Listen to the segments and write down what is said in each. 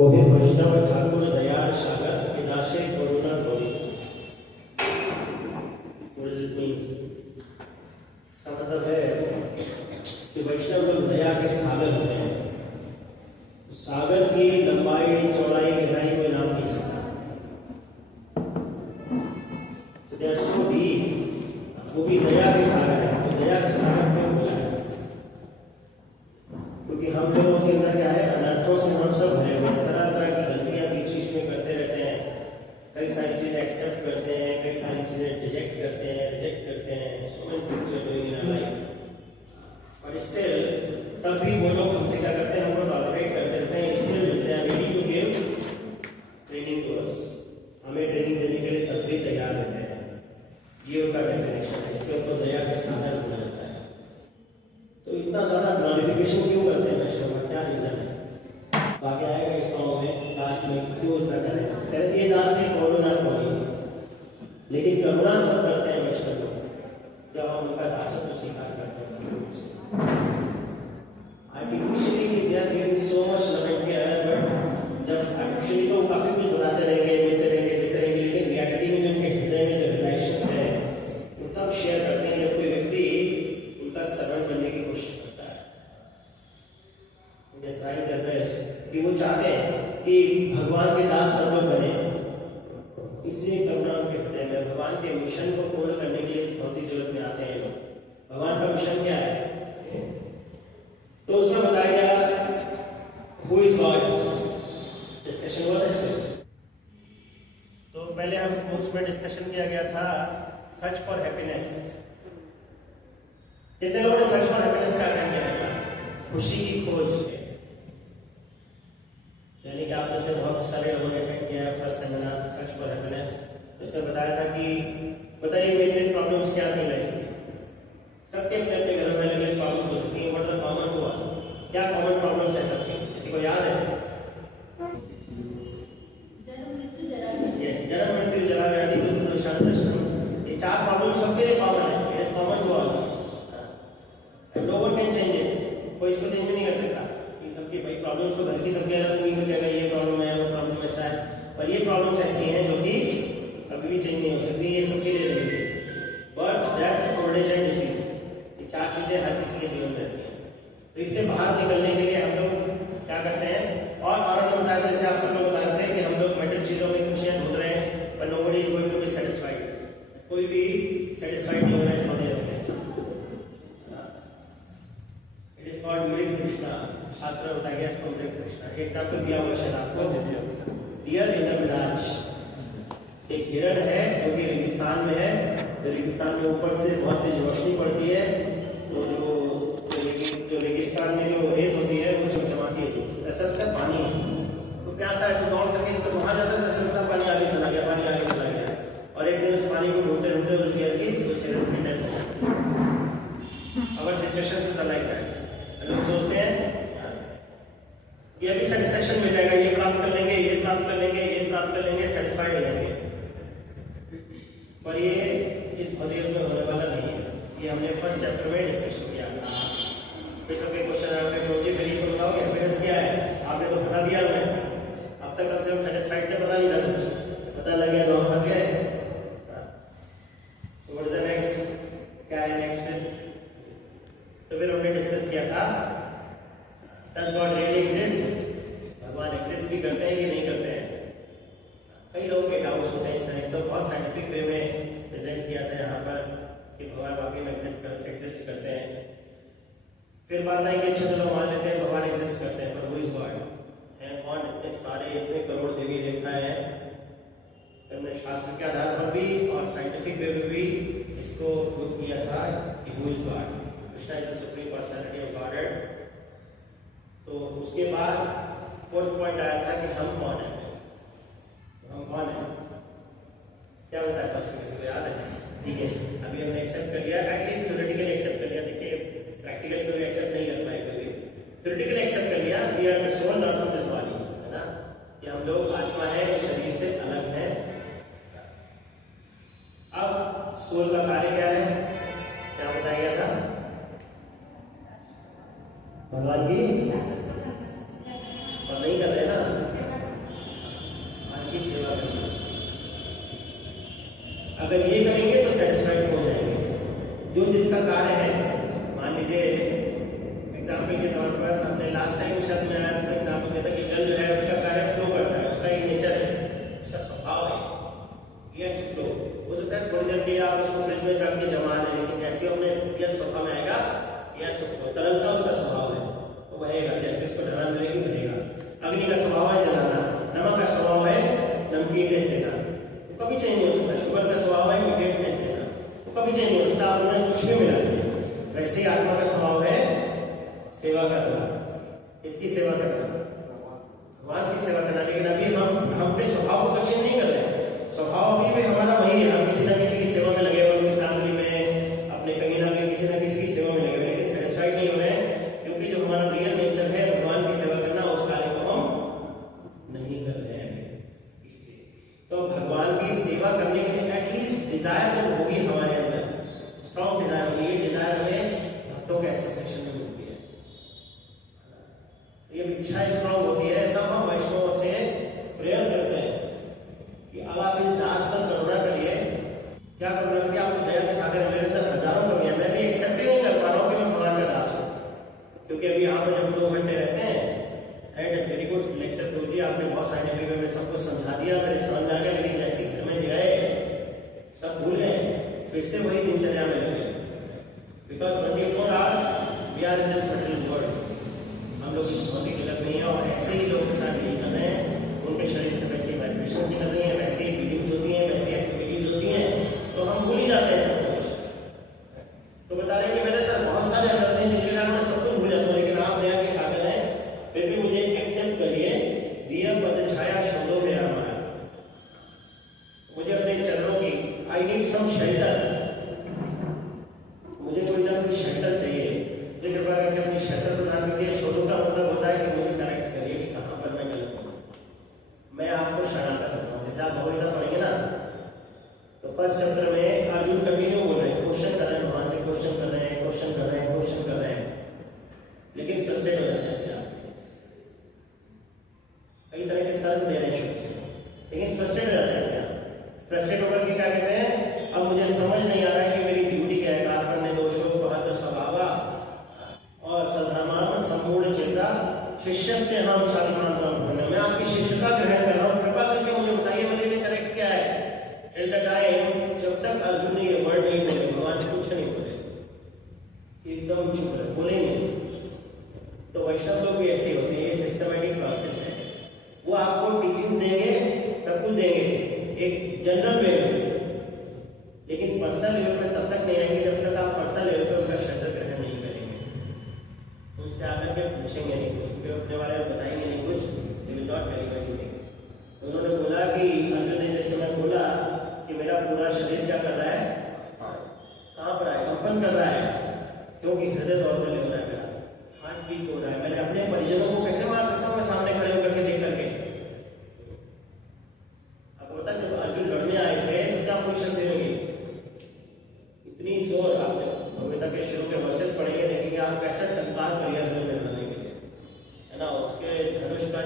कोहे वैष्णव ठाकुर दयाल सागर विदासे करुणा गौरी। इसका मतलब है कि वैष्णव लोग दया के सागर होते हैं। सागर की लंबाई चौड़ाई गहराई कोई नाम नहीं सकता। वो भी दया के सागर है। तो दया के सागर क्यों बोला है? क्योंकि हम लोगों के अंदर क्या है, अनर्थों से हम सब भरे हुए, तरह तरह की गलतियां बीच बीच में करते रहते हैं। कई सारी चीजें एक्सेप्ट करते हैं, कई सारी चीजें रिजेक्ट करते हैं। So many things we are doing in our life. और स्टिल तब भी वो लोग हमसे क्या करते हैं, हमको टॉलरेट करते रहते हैं। Still they are ready to give training to us. हमें ट्रेनिंग देने के लिए तब भी तैयार रहते हैं। ये उनका डेफिनेशन है। इसके ऊपर दया के सागर बोला जाता है। तो इतना ज्यादा ग्लोरिफिकेशन क्यों करते हैं वैष्णव का? क्या रीजन है? आगे आएगा इस सॉन्ग में लास्ट में क्यों इतना करें। कहते ये दास से करुणा करी, लेकिन करुणा तब करते हैं वैष्णव लोग जब हम उनका दासत्व स्वीकार करते हैं। Artificially they are giving so much love and care, but जब आर्टिफिशियली तो काफी कुछ बताते रहेंगे, देते रहेंगे, लेकिन रियलिटी में जो उनके हृदय में जो रिलेशंस है वो तब शेयर करते हैं जब कोई व्यक्ति उनका सर्वेंट बनने की कोशिश करता है। उनके ट्राइंग देयर बेस्ट कि वो चाहते हैं कि भगवान के दास सर्वोपरि बने, इसलिए करुणा उनके हृदय में। भगवान के मिशन को पूर्ण करने के लिए भौतिक जगत में आते हैं लोग। भगवान का मिशन क्या है? तो उसमें बताया गया हु इज गॉड, डिस्कशन हुआ था इसमें। तो पहले हम उसमें डिस्कशन किया गया था सर्च फॉर हैप्पीनेस। कितने लोगों ने सर्च फॉर हैप्पीनेस का अध्ययन किया है क्लास? खुशी की खोज, यानी कि आप में से बहुत सारे लोगों ने अटेंड किया है first seminar search for happiness. इसमें बताया था कि बताइए मेरी मेरी प्रॉब्लम्स क्या थी लाइफ में। सबके अपने अपने घर में अलग अलग प्रॉब्लम्स हो सकती हैं। व्हाट द कॉमन हुआ, क्या कॉमन प्रॉब्लम्स है सबके? किसी को याद है? जन्म मृत्यु जरा व्याधि दुख दोषान दर्शन, ये चार प्रॉब्लम सबके लिए कॉमन है। It is common to all, no one can change it. कोई इसको चेंज नहीं कर सकता। ये सबकी भाई प्रॉब्लम्स तो घर की सबके अलग, कोई नहीं कहेगा ये प्रॉब्लम है वो प्रॉब्लम ऐसा है, पर ये प्रॉब्लम्स ऐसी हैं जो कि कभी भी चेंज नहीं हो सकती। ये सबके लिए रहेगी। Birth, death, old age and disease, ये चार चीजें हर किसी के जीवन में रहती हैं। तो इससे बाहर निकलने के लिए हम लोग क्या करते हैं? और हमने बताया था, जैसे आप सब लोग बताते थे कि हम लोग मेटल चीजों में खुशियां ढूंढ रहे हैं, पर nobody is going to be satisfied. कोई भी सेटिस्फाइड नहीं हो रहा है इसको दे रहे हैं। इट इज कॉल्ड मृग तृष्णा। शास्त्र बताया गया इसको मृग तृष्णा। एग्जाम्पल दिया हुआ शायद आपको, डियर इन द मिराज। एक हिरण है जो कि रेगिस्तान में है। रेगिस्तान में ऊपर से बहुत तेज रोशनी पड़ती है, तो जो रेगिस्तान में जो रेत होती है वो चमचमाती है। ऐसा लगता है पानी है, तो प्यासा है तो दौड़ करके तो वहां जाता है, ऐसा लगता है पानी आगे चला गया, पानी आगे चला गया। और एक दिन उस पानी को ढूंढते ढूंढते उस गियर की उस हिरण की डेथ हो जाती है। अगर सिचुएशन से चला गया लोग सोचते हैं कि अभी सेटिस्फेक्शन मिल जाएगा, ये प्राप्त कर लेंगे, ये प्राप्त कर लेंगे, ये प्राप्त कर लेंगे, सेटिस्फाइड हो जाएंगे। पर ये इस भौतिक में होने वाला नहीं है। ये हमने फर्स्ट चैप्टर में डिस्कशन किया। फिर सबके क्वेश्चन आए कि फिर ये तो बताओ कि हैप्पीनेस क्या है? आपने तो फंसा दिया हमें। अब तक कम से कम सेटिस्फाइड थे, पता नहीं था कुछ, पता लग गया तो हम फंस गए। So what is the next? क्या है नेक्स्ट? तो फिर हमने डिस्कस किया था डज गॉड रियली एग्जिस्ट? भगवान एग्जिस्ट भी करते हैं कि नहीं करते हैं? कई लोगों के डाउट्स होते हैं इस तरह। तो बहुत साइंटिफिक वे में प्रेजेंट किया था यहाँ पर कि भगवान वाकई में एग्जिस्ट करते हैं। फिर बात आई कि अच्छा चलो मान लेते हैं भगवान एग्जिस्ट करते हैं, पर हु इज गॉड है? कौन? इतने सारे इतने करोड़ देवी देवता हैं। हमने शास्त्र के आधार पर भी और साइंटिफिक वे में भी इसको प्रूव किया था कि who is God. Krishna is the supreme personality of godhead. तो उसके बाद फोर्थ पॉइंट आया था कि हम कौन है? हम कौन है? क्या बताया था उसमें? किसी को याद है? ठीक है, अभी हमने एक्सेप्ट कर लिया, एटलीस्ट थ्योरेटिकली एक्सेप्ट कर लिया। देखिए प्रैक्टिकली तो एक्सेप्ट नहीं कर पाए, कोई थ्योरेटिकली एक्सेप्ट कर लिया। We are the soul not from this body, है ना? कि हम लोग आत्मा है, शरीर से अलग है। अब सोल का कार्य क्या है? क्या बताया गया था? भगवान की, और नहीं कर रहे ना? अगर ये करेंगे तो सेटिस्फाइड हो जाएंगे। जो जिसका कार्य है, मान लीजिए एग्जाम्पल के तौर पर अपने लास्ट टाइम शायद मैं एग्जाम्पल देता कि जल जो है उसका कार्य फ्लो करता है, उसका एक नेचर है, उसका स्वभाव है, ये फ्लो हो सकता है। थोड़ी देर के लिए आप उसको फ्रिज में रख के जमा दें, लेकिन जैसे अपने रियल स्वभाव में आएगा यस तो फ्लो, तरलता उसका स्वभाव है, वो बहेगा, जैसे उसको ढलान मिलेगी बहेगा। अग्नि का स्वभाव है जलाना, नमक का स्वभाव है नमकीन टेस्ट देना, वो कभी चेंज नहीं हो सकता। शुगर का स्वभाव है मीठे टेस्ट देना, वो कभी चेंज नहीं हो सकता, आप उन्हें कुछ भी मिला दें। वैसे ही आत्मा का स्वभाव है सेवा करना। इसकी सेवा करना, भगवान की सेवा करना। लेकिन अभी हम अपने स्वभाव को तो चेंज नहीं कर रहे, स्वभाव अभी भी हमारा वही है, हम किसी ना किसी की सेवा में लगे हुए, अपनी फैमिली में, अपने कहीं ना कहीं किसी ना किसी की सेवा में लगे हुए, लेकिन सेटिस्फाइड नहीं हो रहे हैं, क्योंकि जो हमारा रियल नेचर है भगवान की सेवा करना, उस कार्य को हम नहीं कर रहे हैं। इसलिए तो भगवान की सेवा करने के लिए एटलीस्ट डिजायर जब होगी हमारे अंदर, स्ट्रॉन्ग डिजायर होगी, ये डिजायर हमें भक्तों के एसोसिएशन में मिलती है, ये इच्छा स्ट्रॉन्ग होती है, तब हम वैष्णवों से प्रेयर करते हैं कि अब आप इस दास पर करुणा करिए। क्या करुणा करिए? आपकी दया के सागर है, मेरे अंदर हजारों कमियां, मैं भी एक्सेप्ट ही नहीं कर पा रहा हूँ कि मैं भगवान का दास हूँ। क्योंकि अभी यहाँ पर जब 2 घंटे रहते हैं, and it's very good lecture to जी, आपने बहुत साइंटिफिक वे में सब कुछ समझा दिया, मेरे समझ में आ गया, लेकिन जैसे घर में गए सब भूल गए, फिर से वही दिनचर्या में लगे। Because 24 hours we are in this material world, हम लोग इस भौतिक जगत में हैं, और ऐसे ही लोगों के साथ डील कर रहे हैं, उनके शरीर से वैसे वाइब्रेशन निकल रही है, वैसे ही फीलिंग्स होती हैं, वैसी एक्टिविटीज होती हैं, तो हम भूल ही जाते हैं सब कुछ। तो बता रहे हैं कि मेरे अंदर बहुत सारे अंदर हैं जिनके कारण मैं सब कुछ भूल जाता हूँ, लेकिन आप दया के सागर हैं, फिर भी मुझे एक्सेप्ट करिए। दिया पद छाया शोधो है हमारा, मुझे अपने चरणों की आई नीड सम शेल्टर, मुझे कोई ना कोई शेल्टर चाहिए। मुझे कृपा करके अपनी शेल्टर प्रदान करिए। शोधो का मतलब होता है कि मुझे करेक्ट करिए कि कहाँ पर मैं गलत हूँ, मैं आपको शरणागत करता हूँ। जैसे आप भगवद्गीता पढ़ेंगे ना, तो फर्स्ट चैप्टर में अर्जुन कंटिन्यू बोल रहे हैं, क्वेश्चन कर रहे हैं, भगवान से क्वेश्चन कर रहे हैं, क्वेश्चन कर रहे हैं, क्वेश्चन कर रहे हैं, लेकिन फ्रस्ट्रेट हो जाते हैं अपने आप, कई तरह के तर्क दे रहे हैं, लेकिन फ्रस्ट्रेट हो जाते हैं अपने आप। फ्रस्ट्रेट होकर के क्या कहते हैं, अब मुझे समझ नहीं आ रहा है कि मेरी ड्यूटी क्या है। कार्पण्य दोषो बहत स्वभावा और सधर्मान सम्पूर्ण चेता शिष्यस्ते हम शालिमान ब्रह्म, मैं आपकी शिष्यता ग्रहण कर रहा हूँ, कृपा करके मुझे बताइए मेरे लिए करेक्ट क्या है। टिल द टाइम जब तक अर्जुन ने ये वर्ड नहीं बोले, भगवान कुछ नहीं बोले, एकदम चुप रहे, बोले नहीं। तो वैष्णव लोग भी ऐसे होते हैं, ये सिस्टमेटिक प्रोसेस है। वो आपको टीचिंग्स देंगे, सब कुछ देंगे एक जनरल वे में, लेकिन पर्सनल लेवल पे तब तक नहीं आएंगे जब तक आप पर्सनल लेवल पे उनका शब्द ग्रहण नहीं करेंगे। उनसे आकर के पूछेंगे नहीं कुछ, क्योंकि अपने बारे में बताएंगे नहीं कुछ, they will not verify anything. तो उन्होंने बोला कि अर्जुन ने जैसे मैं बोला कि मेरा पूरा शरीर क्या कर रहा है, कहाँ पर है, कंपन कर रहा है, क्योंकि हृदय दौड़ हो रहा है, मेरा हार्ट बीट हो रहा है। मैंने अपने परिजनों को कैसे मार सकता हूँ मैं सामने खड़े होकर के देख करके। आपको पता जब अर्जुन लड़ने आए थे तो क्या पोजिशन थी होगी, इतनी जोर। आप जब भगवद्गीता के शुरू के वर्सेस पढ़ेंगे देखेंगे आप कैसे टंकार करी अर्जुन ने लड़ने के लिए, है ना। उसके धनुष का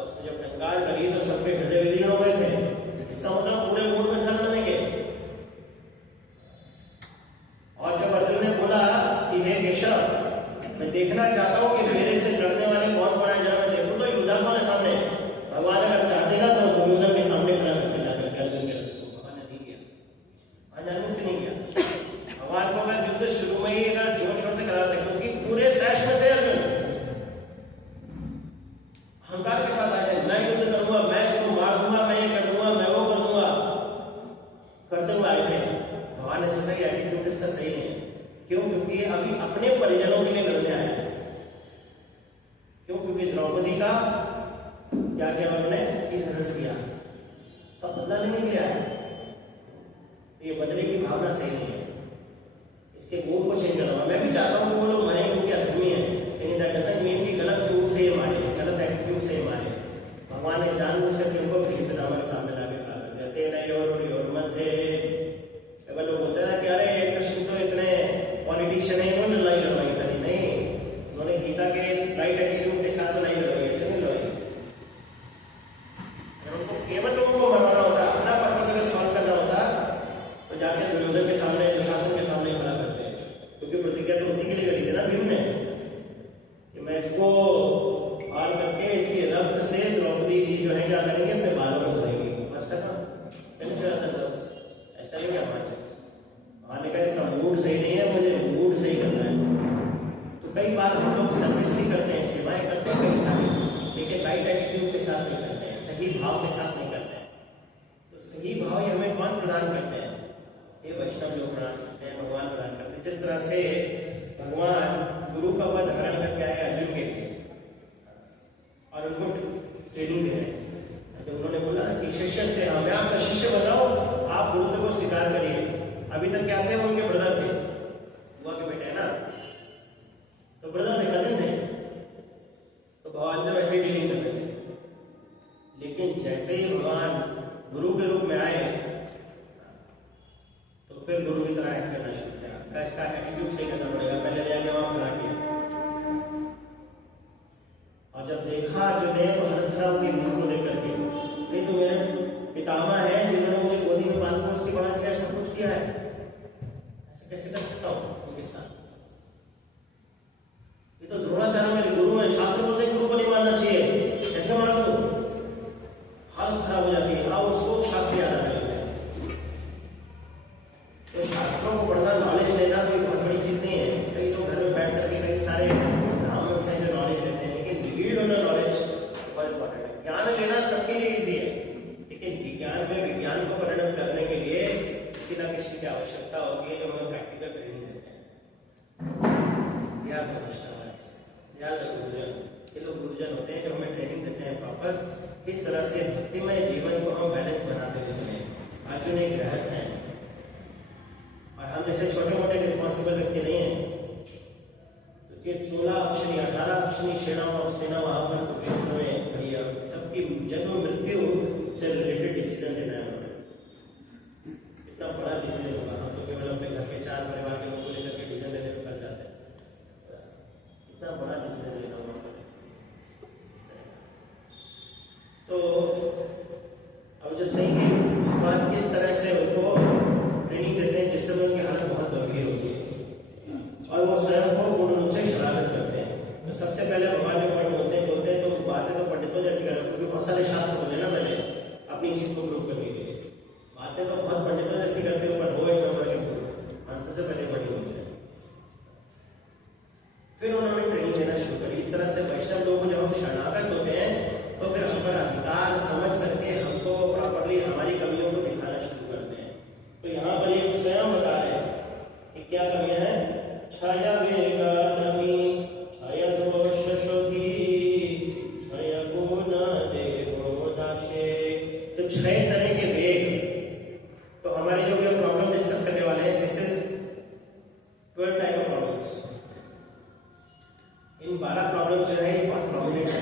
उसने जब टंकार करी तो सबके हृदय विदीर्ण हो गए थे, इसका मतलब पूरे मूड में था लड़ने के। और जब अर्जुन ने बोला कि हे केशव, मैं देखना चाहता हूँ कि मेरे से लड़ने वाले कौन बड़ा है, जरा मैं देखूं तो युद्धा कौन है सामने। भगवान अगर चाहते ना तो दुर्योधन के सामने खड़ा करके जाकर अर्जुन के रथ को, भगवान ने नहीं किया, जानबूझ के नहीं किया। भगवान को अगर युद्ध शुरू में ही अगर जोर शोर से करा था, क्योंकि पूरे दैश में थे अर्जुन, अहंकार के साथ आए थे, मैं युद्ध करूंगा, मैं इसको मार दूंगा, मैं ये कर दूंगा, मैं वो कर दूंगा, करते हुए आए थे। भगवान ने सोचा कि एटीट्यूड इसका सही नहीं है। क्यों? क्योंकि अभी अपने परिजनों के लिए लड़ने आया है। क्यों? क्योंकि द्रौपदी का क्या क्या उन्होंने चीज हरण किया, उसका बदला लेने गया है। ये बदले की भावना सही नहीं है, इसके गुण को चेंज करना। मैं भी चाहता हूँ कि वो लोग मरे क्योंकि अधर्मी है, लेकिन दैट डजंट मीन कि गलत रूप से मारे, गलत एटीट्यूड से मारे। भगवान ने जानबूझकर उनको भीष्म पितामह के सामने लाके खड़ा कर दिया। सेनयोर मध्य अगर लोग बोलते हैं ना कि अरे कृष्ण तो इतने पॉलिटिशियन है, इन्होंने लड़ाई लड़वाई सारी, नहीं, उन्होंने गीता के राइट एटीट्यूड के साथ लड़ाई लड़वाई, ऐसे नहीं लड़ाई। अगर उनको केवल लोगों को मरवाना होता, अपना पर्पस अगर सॉल्व करना होता सही भाव के साथ नहीं करते हैं। तो सही भाव ये हमें कौन प्रदान करते हैं? ये वैष्णव लोग प्रदान करते हैं, भगवान प्रदान करते हैं। जिस तरह से भगवान गुरु का पद धारण करके आए अर्जुन के लिए और उनको ट्रेनिंग दे रहे हैं। तो उन्होंने बोला कि शिष्य से मैं आपका शिष्य बन रहा हूँ, आप गुरु को स्वीकार करिए। अभी तक क्या थे? उनके ब्रदर थे, बुआ के बेटे है ना, तो ब्रदर थे, कजिन थे, तो भगवान से वैसे डीलिंग करते थे। लेकिन जैसे ही भगवान गुरु के रूप में आए तो फिर गुरु की तरह एक्ट करना शुरू किया। इसका एटीट्यूड सही करना पड़ेगा, पहले ले आके वहां खड़ा किया और जब देखा जो ने तो हालत खराब हुई गुरु को लेकर के, नहीं तो मेरे पितामह है जिन्होंने मुझे गोदी में बांध कर उसकी बड़ा किया, सब कुछ किया है, ऐसे कैसे कर सकता हूँ उनके साथ? ये तो द्रोणाचार्य मेरे गुरु है, शास्त्र बोलते हैं गुरु को नहीं मानना चाहिए, ऐसे मान लो। हालत खराब हो जाती है। आओ उसको शास्त्र याद आ जाता है। तो शास्त्रों को पढ़ना, नॉलेज लेना कोई बहुत बड़ी चीज नहीं है। कई लोग घर में बैठ करके कई सारे ब्राह्मण से जो नॉलेज लेते हैं, लेकिन रीड ऑन नॉलेज बहुत इंपॉर्टेंट है। ज्ञान लेना सबके लिए ईजी है, लेकिन विज्ञान में विज्ञान को परिणत करने के लिए किसी न किसी की आवश्यकता होती है जो हमें प्रैक्टिकल ट्रेनिंग देते हैं। याद गुरुजन, ये लोग गुरुजन होते हैं जो हमें ट्रेनिंग देते हैं प्रॉपर, किस तरह से भक्तिमय जीवन को हम बैलेंस बनाते हुए चले। अर्जुन एक गृहस्थ है और हम जैसे छोटे मोटे रिस्पॉन्सिबल व्यक्ति नहीं है। सोचिए 16 अक्षनी 18 अक्षनी सेना वहां पर कुरुक्षेत्र में खड़ी है, सबकी जन्म मृत्यु से रिलेटेड डिसीजन लेना है उन्होंने। इतना बड़ा डिसीजन होगा। हम तो केवल अपने घर के 4 परिवार के लोगों को लेकर के डिसीजन लेने में फंस जाते हैं। इतना बड़ा डिसीजन लेना होगा। तो अब जो सही है, भगवान किस तरह से उनको ट्रेनिंग देते हैं जिससे उनकी हालत बहुत गंभीर होती है और वो स्वयं को पूर्ण रूप से शरारत करते हैं। तो सबसे पहले भगवान जो वर्ड बोलते हैं तो बातें तो पंडितों जैसी करें, क्योंकि बहुत सारे शास्त्र बोले ना मैंने अपनी चीज को प्रूव करने के लिए। बातें तो बहुत पंडितों जैसी करते हैं, पर हो एक नंबर के आंसर से पहले बड़ी होती है। फिर उन्होंने ट्रेनिंग देना शुरू करी। इस तरह से वैष्णव लोग जब हम शरणागत होते हैं तो फिर हम पर अधिकार समझ करके हमको प्रॉपर्ली हमारी कमियों को दिखाना शुरू करते हैं। तो यहाँ पर ये स्वयं बता रहे हैं कि क्या कमियां हैं? छाया वेग नमी, छाया दोष शोधी, छाया गुण देवो दाशे। तो 6 तरह के वेग, तो हमारी जो भी प्रॉब्लम डिस्कस करने वाले हैं, this is 12 type of problems. In 12 problems जो है ये बहुत प्रोमिनेंट है,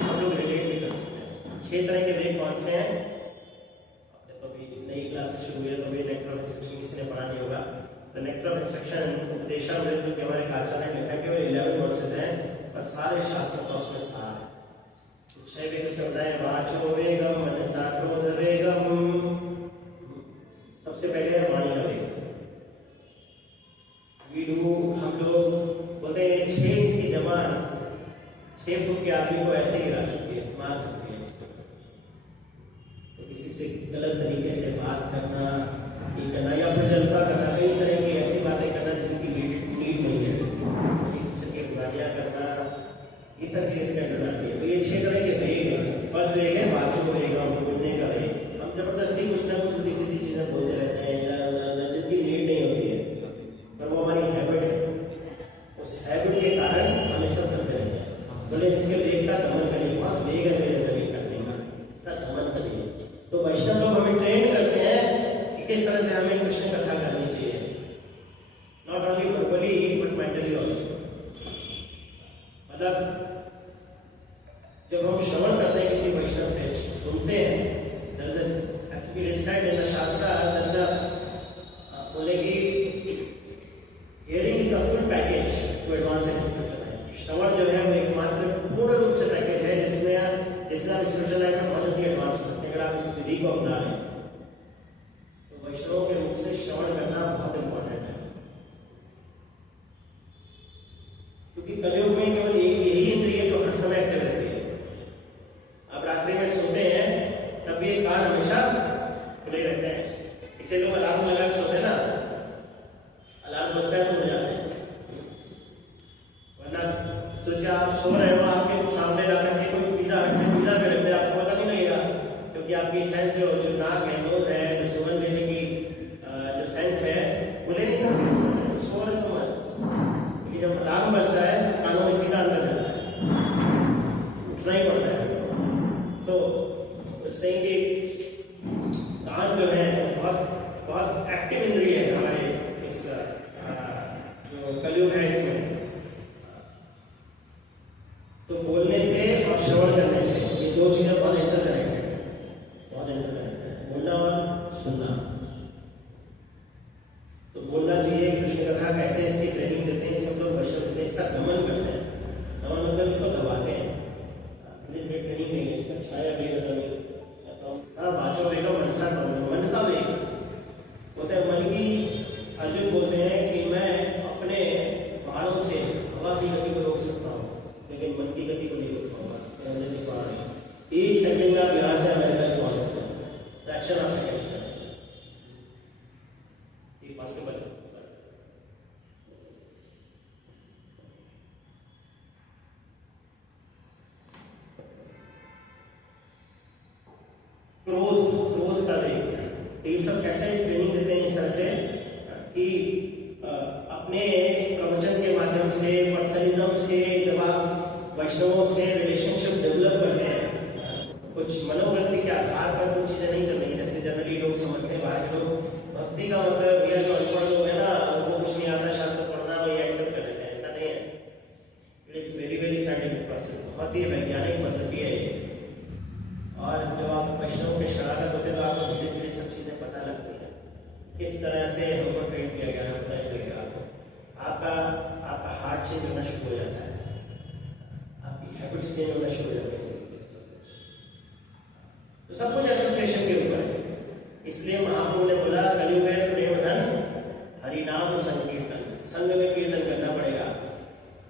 हम लोग रिलेट भी कर सकते हैं। 6 तरह के वेग कौन से हैं? आपने तो अभी नई क्लास से शुरू हुई है तो भी नेक्टर ऑफ इंस्ट्रक्शन किसी ने पढ़ा नहीं होगा। तो नेक्टर ऑफ इंस्ट्रक्शन उपदेशामृत जो कि हमारे आचार्य ने लिखा केवल 11 वर्सेस हैं, पर सारे शास्त्र का उसमें सार है। 6 वेग से बताएं, वाचो वेगम, मनसा क्रोध वेगम। सबसे पहले है वाणी का वेग। हम लोग बोलते हैं 6 इंच की जबान 6 फुट के आदमी को ऐसे गिरा सकती है, मार सकती है। तो किसी से गलत तरीके से बात करना, ये करना या प्रजल्पा करना, कई तरह की ऐसी बातें करना जिनकी नीड नहीं है, एक दूसरे की बुराइयां करना, ये सब चीजें इसके अंदर आती है। तो ये 6 तरह के वेग है। फर्स्ट वेग है वाचो वेग, बोलने का वेग। हम जबरदस्ती कुछ ना कुछ उल्टी सीधी चीजें बोलते रहते हैं जिनकी नीड नहीं होती है, पर वो हमारी हैबिट है। उस हैबिट के कारण हम ये सब करते रहते हैं। बोले इसके वेग का दमन करिए, बहुत वेग है मेरे तरीके करने का, इसका दमन करिए। तो वैष्णव लोग हमें ट्रेन करते हैं कि किस तरह से हमें कृष्ण कथा करनी चाहिए, not only verbally but mentally also. मतलब जब हम श्रवण करते हैं किसी वैष्णव से, सुनते हैं, शास्त्र बोलेगी hearing is a full package to advance spiritual. श्रवण जो है वो एकमात्र पूर्ण रूप से पैकेज है जिसमें आप स्पिरिचुअल लाइफ में बहुत जल्दी एडवांस करते हैं। अगर आप इस विधि को अपना लें तो वैष्णवों के मुख से श्रवण करना बहुत इंपॉर्टेंट है, क्योंकि कलयुग में केवल एक यही इंद्रिय जो हर समय एक्टिव रहती है। आप रात्रि में सोते हैं तब ये कान हमेशा खुले रहते हैं। इसे लोग अलार्म लगा के सोते हैं ना, अलार्म बजता है तो उठ जाते हैं। वरना सोचिए आप सो रहे हो, आपके सामने जाकर के कोई पिज्जा क्योंकि आपकी सेंस जो नाक है, नोज है, जो सुगंध लेने की जो सेंस है वो ले नहीं सकती उस समय, उसको और क्योंकि जब अलार्म बजता है कानों में सीधा अंदर जाता है, उठना ही पड़ता है। सही कि कान जो है बहुत बहुत एक्टिव इंद्रिय है हमारे इस जो कलयुग है इसमें। तो बोलने से और श्रवण करने से ये दो चीजें बहुत इंटरकनेक्टेड है, बहुत इंटरकनेक्टेड है, बोलना और सुनना। तो बोलना चाहिए, कृष्ण कथा कैसे इसकी ट्रेनिंग देते हैं सब लोग, वैष्णव देते हैं, इसका दमन करते हैं। दमन मतलब इसको दबाते हैं, धीरे धीरे ट्रेनिंग देंगे इसका। छाया वेग वाचो वेग मनसा मन का वेग होता है। मन की अर्जुन बोलते हैं कि मैं अपने पहाड़ों से हवा की गति को रोक सकता हूँ, लेकिन मन की गति को नहीं रोक पाऊंगा। एक सेकंड का बिहार से अमेरिका से पहुंच सकते हैं, फ्रैक्शन ऑफ सेकंड पॉसिबल है। क्रोध का वेग, ये सब कैसे ट्रेनिंग देते हैं इस तरह से कि अपने प्रवचन के माध्यम से, पर्सनलिज्म से, जब आप वैष्णवों से रिलेशनशिप डेवलप करते हैं, कुछ मनोवृत्ति के आधार पर कुछ चीजें नहीं चल रही। जैसे जनरली लोग समझते हैं, बाहर के लोग भक्ति का मतलब भैया जो अनपढ़ लोग है ना, उनको कुछ नहीं आता शास्त्र पढ़ना, वही एक्सेप्ट कर लेते हैं। ऐसा नहीं है, it is very very scientific process, बहुत ही वैज्ञानिक पद्धति है। और जब आप वैष्णव के शरणागत होते हैं तो आपको धीरे धीरे सब चीजें पता लगती हैं, किस तरह से हमको ट्रेन किया गया है, बताया गया आपका हार्ट चेंज होना शुरू हो जाता है, आपकी हैबिट्स चेंज होना शुरू हो जाती है। तो सब कुछ एसोसिएशन के ऊपर है। इसलिए महाप्रभु ने बोला कलयुग है प्रेम धन हरिनाम संकीर्तन, संग में कीर्तन करना पड़ेगा।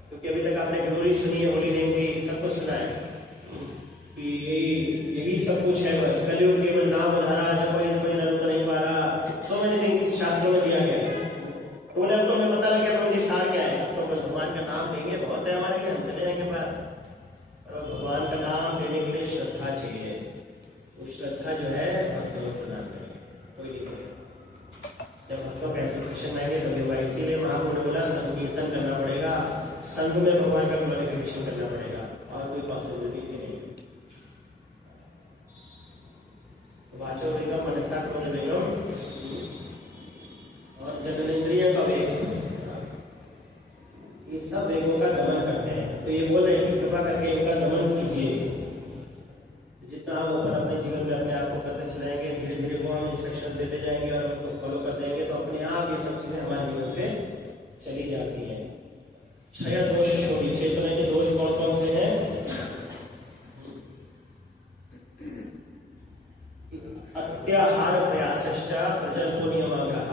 क्योंकि अभी तक आपने ग्लोरी सुनी है, होली नेम की, सबको सुना है कि यही सब कुछ है। बस कलयुग केवल नाम धारा, जपई नहीं पा रहा, सो मेनी थिंग्स शास्त्रों में दिया गया। बोले अब तो हमें पता लग गया प्रभु जी सार क्या है, तो बस भगवान का नाम लेंगे, बहुत है हमारे लिए, हम चले जाएंगे पार। और भगवान का नाम लेने के लिए श्रद्धा चाहिए, वो श्रद्धा जो है भक्तों को प्रदान करेंगे, कोई नहीं करेगा। जब भक्तों का एसोसिएशन आएंगे तभी होगा। इसीलिए महाप्रभु ने बोला संकीर्तन करना पड़ेगा, संघ में भगवान का ग्लोरिफिकेशन करना पड़ेगा, और कोई पॉसिबिलिटी नहीं। वाचो वेगम मनसा क्रोध वेगम और जननेन्द्रिय का वेग, ये सब वेगों का दमन करते हैं। तो ये बोल रहे हैं कि कृपा करके इनका दमन कीजिए। जितना हम ऊपर अपने जीवन में अपने आप को करते चलाएंगे, धीरे धीरे वो हम इंस्ट्रक्शन देते जाएंगे और उनको फॉलो कर देंगे, तो अपने आप ये सब चीजें हमारे जीवन से चली जाती हैं। क्षय दोष छोड़ी, चेतना के दोष कौन कौन से हैं? अत्याहार प्रयासश्चा प्रजल्पो नियमाग्रह,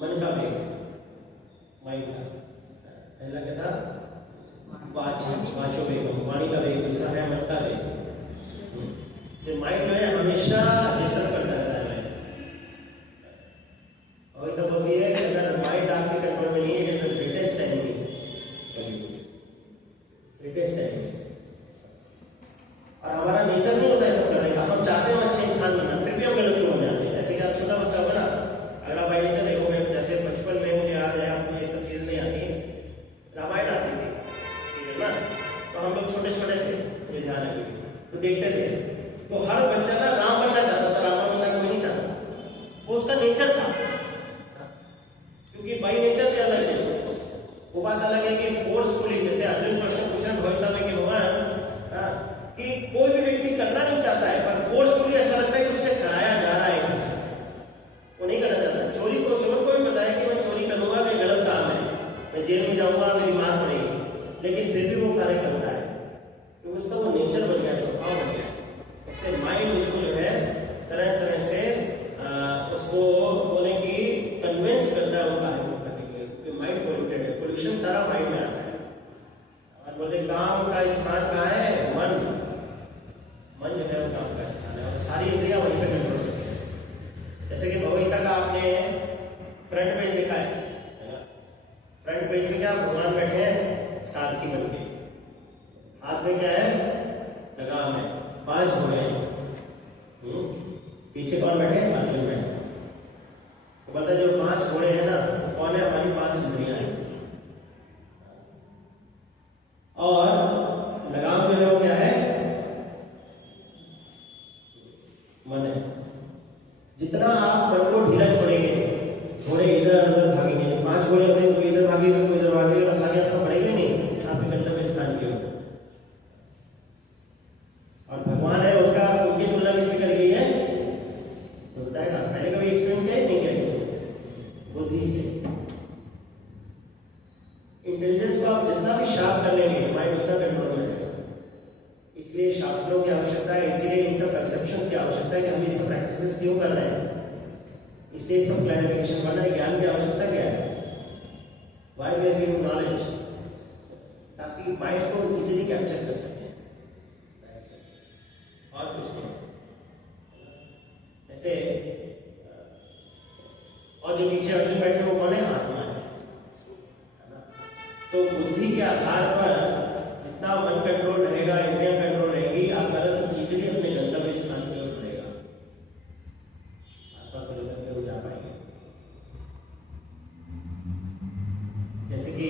मन का वेग, माइंड का। पहला क्या था? वाचो वेग, वाणी का वेग। दूसरा है मन का वेग। से माइंड जो है हमेशा डिस्टर्ब करता रहता है। और तो बोलती है कि अगर माइंड आपके कंट्रोल में नहीं है, it is the greatest enemy, greatest enemy. और हमारा नेचर नहीं होता है सब करने का, हम चाहते हैं अच्छे इंसान बनना, फिर भी हम गलत क्यों हो जाते हैं। ऐसे कि आप छोटा बच्चा होगा ना, अगर आप बाई नेचर देखोगे, जैसे बचपन में मुझे याद है, आपको ये सब चीज़ नहीं आती, रामायण आती थी, ठीक है ना, तो हम लोग छोटे छोटे थे, ये ध्यान रखिए, तो देखते थे, तो हर बच्चा ना राम बनना चाहता था, रावण बनना कोई नहीं चाहता था, वो उसका नेचर था, क्योंकि बाई नेचर क्या अलग है। वो बात अलग है कि फोर्सफुली, जैसे अर्जुन प्रश्न पूछ रहे भगवता में कि भगवान कि कोई भी व्यक्ति करना नहीं चाहता है, पर फोर्सफुली ऐसा लगता है कि उससे कराया जा रहा है, वो नहीं करना चाहता। चोरी को, चोर को भी पता है कि मैं चोरी करूंगा, ये गलत काम है, मैं जेल में जाऊंगा, मेरी मार पड़ेगी, लेकिन फिर भी वो कार्य करता है, क्योंकि उसका वो नेचर बन गया, स्वभाव बन गया। ऐसे माइंड उसको जो है तरह तरह से उसको होने की कन्विंस करता है वो कार्य को करने के लिए। माइंड पोल्यूटेड है, पोल्यूशन सारा माइंड में आता है। और बोलते काम का स्थान कहाँ है? मन जो है वो काम का स्थान है, और सारी इंद्रियां वहीं पे कंट्रोल करती है। जैसे कि भगवद्गीता का आपने फ्रंट पेज देखा है, फ्रंट पेज में क्या भगवान बैठे हैं सारथी बन के, हाथ में क्या है? लगाम है, 5 घोड़े हैं, पीछे कौन बैठे हैं? अर्जुन बैठे। तो बोलता जो 5 घोड़े हैं ना, कौन है? हमारी 5 इंद्रियां हैं। और लगाम जो है वो क्या है? मन है। जितना आप मन को ढीला छोड़ेंगे, घोड़े इधर उधर भागेंगे। 5 घोड़े होते हैं, कोई इधर भागेगा, कोई इधर भागेगा, भागे आपको बढ़ेगा ही नहीं, आपके गंतव्य स्थान की ओर। और भगवान है उनका, उनकी तुलना किससे करी गई है? बताएगा, पहले कभी एक्सपेरिमेंट किया नहीं किया? बुद्धि से। इंटेलिजेंस को आप जितना भी शार्प कर लेंगे, माइंड उतना कंट्रोल में रहेगा। इसलिए शास्त्रों की आवश्यकता है, इसीलिए इन सब परसेप्शंस की आवश्यकता है कि हम ये सब प्रैक्टिसेस क्यों कर रहे हैं। इसलिए सब क्लैरिफिकेशन करना है, ज्ञान की आवश्यकता क्या है? Why we are giving knowledge, ताकि माइंड को इजीली कैप्चर कर सके, और कुछ नहीं। ऐसे और जो पीछे अर्जुन बैठे वो कौन है? आत्मा है ना। तो बुद्धि के आधार पर जितना मन कंट्रोल रहेगा, इंद्रियां कंट्रोल रहेगी, आप इजीली अपने गंतव्य स्थान की ओर बढ़ेगा, आत्मा को लेकर के जा पाएंगे। जैसे कि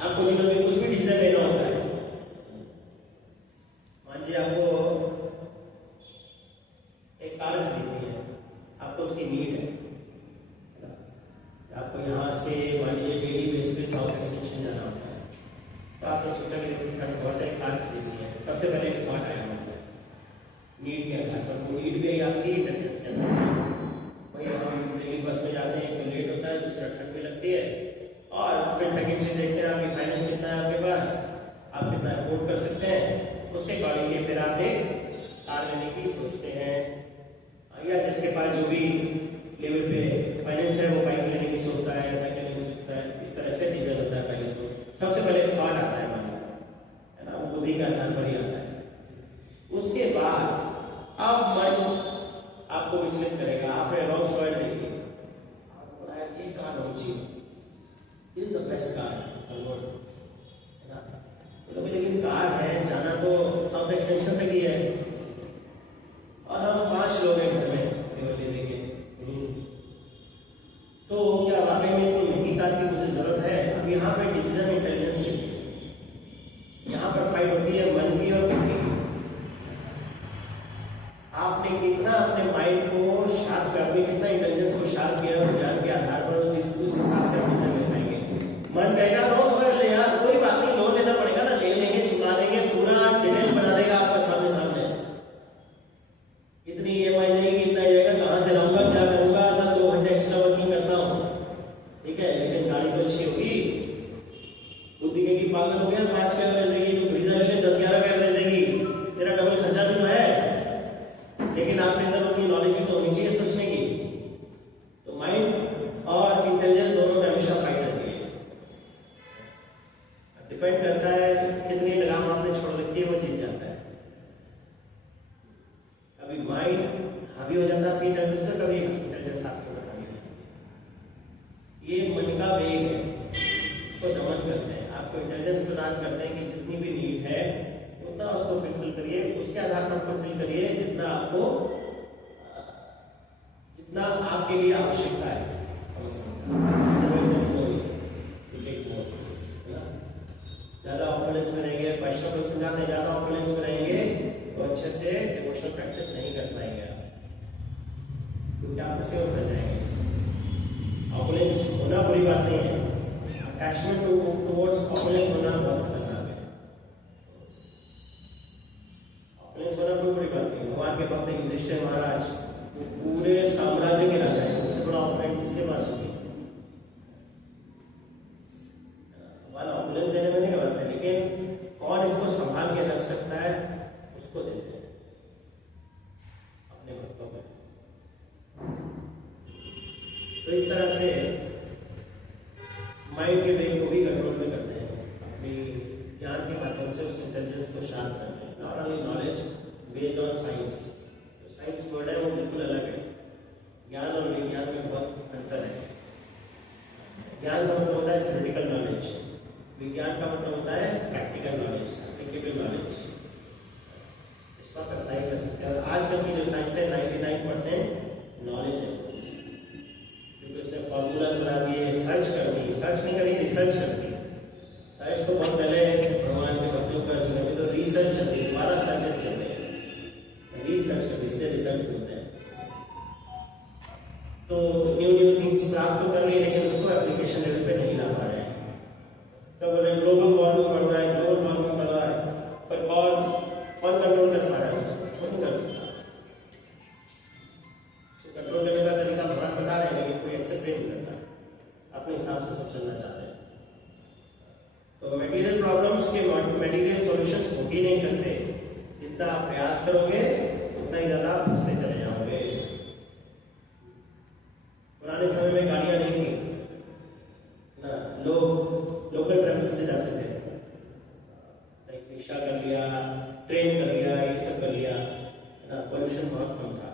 आपको जीवन में कुछ भी डिसीजन लेना होता है, मान लीजिए आपको एक कार खरीदनी है, आपको उसकी नीड है। आपको यहाँ से मान लीजिए डेली बेस पे साउथ एक्सटेंशन जाना होता है, तो आपने सोचा कि ठंड बहुत है, कार खरीदनी है। सबसे पहले एक थॉट आया होता है नीड के आधार पर, तो नीड भी आपकी इंटेलिजेंस के आधार पर। भाई हम डेली बस में जाते हैं, एक लेट होता है, दूसरा ठंड भी लगती है, और फिर सेकंड चीज देखते हैं आपकी फाइनेंस कितना है आपके पास, आप कितना अफोर्ड कर सकते हैं, उसके अकॉर्डिंगली फिर आप एक कार लेने की सोचते हैं। या जिसके पास जो भी लेवल पे फाइनेंस है वो बाइक लेने की सोचता है, ऐसा लेने की सोचता है। इस तरह से डिसीजन होता है पहले तो। सबसे पहले थॉट आता है मन में, है ना, वो बुद्धि के आधार पर ही आता है। उसके बाद अब मन आपको विचलित करेगा। आपने रोल्स रॉयस देखी, आपको बोला है ये कार होनी चाहिए, this is the best car, है ना। तो लेकिन कार है, जाना तो साउथ एक्सटेंशन तक ही है, और हम 5 लोग हैं घर में, केवल ले देंगे। तो क्या वाकई में इतनी महंगी कार की मुझे जरूरत है? अब यहाँ पे डिसीजन इंटेलिजेंस लेती है, यहाँ पर फाइट होती है मन की और बुद्धि की। आपने कितना अपने माइंड को शार्प कर, आपने कितना इंटेलिजेंस को शार्प किया और ज्ञान के आधार पर उस हिसाब से आप डिसीजन ले पाएंगे। मन कहेगा नो सर ले यार, कोई बात नहीं, लोन लेना पड़ेगा ना, ले लेंगे, चुका देंगे, पूरा डिटेल बना देगा आपका सामने सामने। इतनी EMI जाएगी, इतना जाएगा, कहाँ से लाऊंगा, क्या करूंगा, मैं 2 घंटे एक्स्ट्रा वर्किंग करता हूँ, ठीक है, लेकिन गाड़ी तो अच्छी होगी। बुद्धि की पागल हो गया, 5 का कर देगी, तो ब्रीजा ले 10-11 का कर देगी, तेरा डबल खर्चा भी तो है। लेकिन आपके अंदर अपनी नॉलेज भी तो होनी चाहिए सोचने की। तो माइंड और इंटेलिजेंस दोनों में हमेशा फाइट रहती है। डिपेंड करता है कितनी लगाम आपने छोड़ रखी है, वो जीत जाता है। कभी माइंड हावी हो जाता है आपकी इंटेलिजेंस पर, कभी इंटेलिजेंस आपके ऊपर हावी हो जाती है। ये मन का वेग है, इसको दमन करते हैं, आपको इंटेलिजेंस प्रदान करते हैं कि जितनी भी नीड है उतना उसको फुलफिल करिए, उसके आधार पर फुलफिल करिए जितना आपको, जितना आपके लिए आवश्यकता है। ज्यादा ऑपोनेंस में रहेंगे, वैष्णव लोग समझाते हैं, ज्यादा ऑपोनेंस में रहेंगे तो अच्छे से डिवोशनल प्रैक्टिस नहीं कर पाएंगे आप, क्योंकि आप उसे और फंस जाएंगे। ऑपोनेंस होना बुरी बात नहीं है, अटैचमेंट टुवर्ड्स ऑपोनेंस होना बहुत खतरनाक है। ऑपोनेंस होना कोई बुरी बात नहीं। भगवान के भक्त युधिष्ठिर महाराज पूरे साम्राज्य के राजा है, उससे बड़ा ऑपोनेंट किसके पास होगी? भगवान ऑपोनेंस देने में नहीं करवाते, लेकिन कौन इसको संभाल के रख सकता है उसको देते हैं अपने भक्तों में। तो इस तरह से माइंड के वेग को भी कंट्रोल में करते हैं, अपनी ज्ञान के माध्यम से उस इंटेलिजेंस को शार्प करते हैं। Not only knowledge based on science, जो साइंस वर्ड है वो बिल्कुल अलग है, ज्ञान और विज्ञान में बहुत अंतर है। ज्ञान का मतलब होता है थ्योरेटिकल नॉलेज, विज्ञान का मतलब होता है प्रैक्टिकल नॉलेज, एप्लीकेबल नॉलेज। बोले ग्लोबल वार्मिंग बढ़ रहा है, ग्लोबल वार्मिंग बढ़ रहा है, पर कौन कंट्रोल कर पा रहा है? कौन नहीं कर सकता। तो कंट्रोल करने का तरीका भगवान बता रहे हैं, लेकिन कोई एक्सेप्ट नहीं करता, अपने हिसाब से सब चलना चाहते हैं। तो मटेरियल प्रॉब्लम्स के मटेरियल सॉल्यूशंस हो ही नहीं सकते। जितना आप प्रयास करोगे उतना ही ज्यादा आप फंसते चले जाओगे। पुराने समय में गाड़ियां नहीं थी ना, लोग लोकल ट्रैवल से जाते थे, लाइक रिक्शा कर लिया, ट्रेन कर लिया, ये सब कर लिया ना, पोल्यूशन बहुत कम था।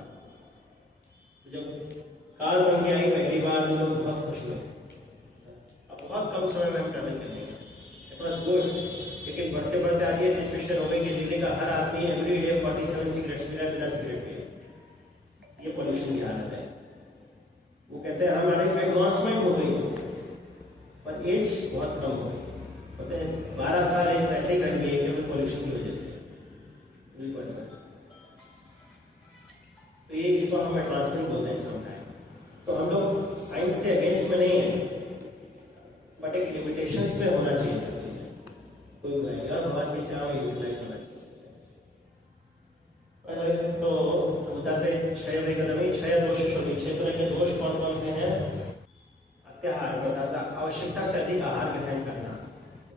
तो जब कार बन के आई पहली बार तो लोग बहुत खुश हुए, अब बहुत कम समय में हम ट्रैवल कर लेंगे, गुड। लेकिन बढ़ते बढ़ते आज ये सिचुएशन हो गई कि दिल्ली का हर आदमी एवरी डे 47 सिगरेट्स पी रहा है बिना सिगरेट के। ये पोल्यूशन की हालत है। वो कहते हैं हमारे एडवांसमेंट हो गई पर एज बहुत कम हो गई। कहते हैं 12 साल एज वैसे ही घट गई केवल पोल्यूशन की वजह से। तो ये इसको हम एडवांसमेंट बोलते हैं समटाइम। तो हम लोग साइंस के अगेंस्ट में नहीं है, बट एक लिमिटेशंस में होना चाहिए सब चीजें। कोई कहेगा भगवान की सेवा में यूटिलाइज होना चाहिए। तो बताते छह कदम ही छह दोष छोड़ी। छह तरह के दोष कौन कौन से हैं? अत्याहार बताता, आवश्यकता से अधिक आहार ग्रहण करना।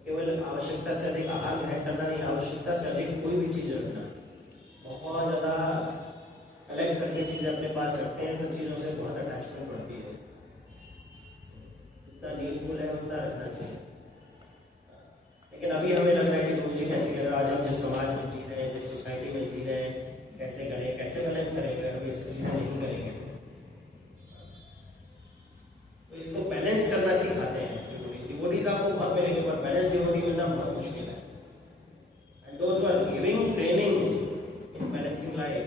केवल आवश्यकता से अधिक आहार ग्रहण करना नहीं, आवश्यकता से अधिक कोई भी चीज रखना। बहुत ज्यादा कलेक्ट करके चीजें अपने पास रखते हैं तो चीजों से बहुत अटैचमेंट बढ़ती है। जितना नीडफुल है उतना रखना चाहिए। लेकिन अभी हमें लग रहा है कि मुझे कैसे करें, आज हम जिस समाज में जी रहे हैं, जिस सोसाइटी में जी रहे हैं, कैसे करें, कैसे बैलेंस करेंगे, हम ये सब चीजें नहीं करेंगे। तो इसको बैलेंस करना सिखाते हैं डिवोटीज। आपको बहुत मिलेंगे पर बैलेंस डिवोटी मिलना बहुत मुश्किल है। And those who are giving training in balancing life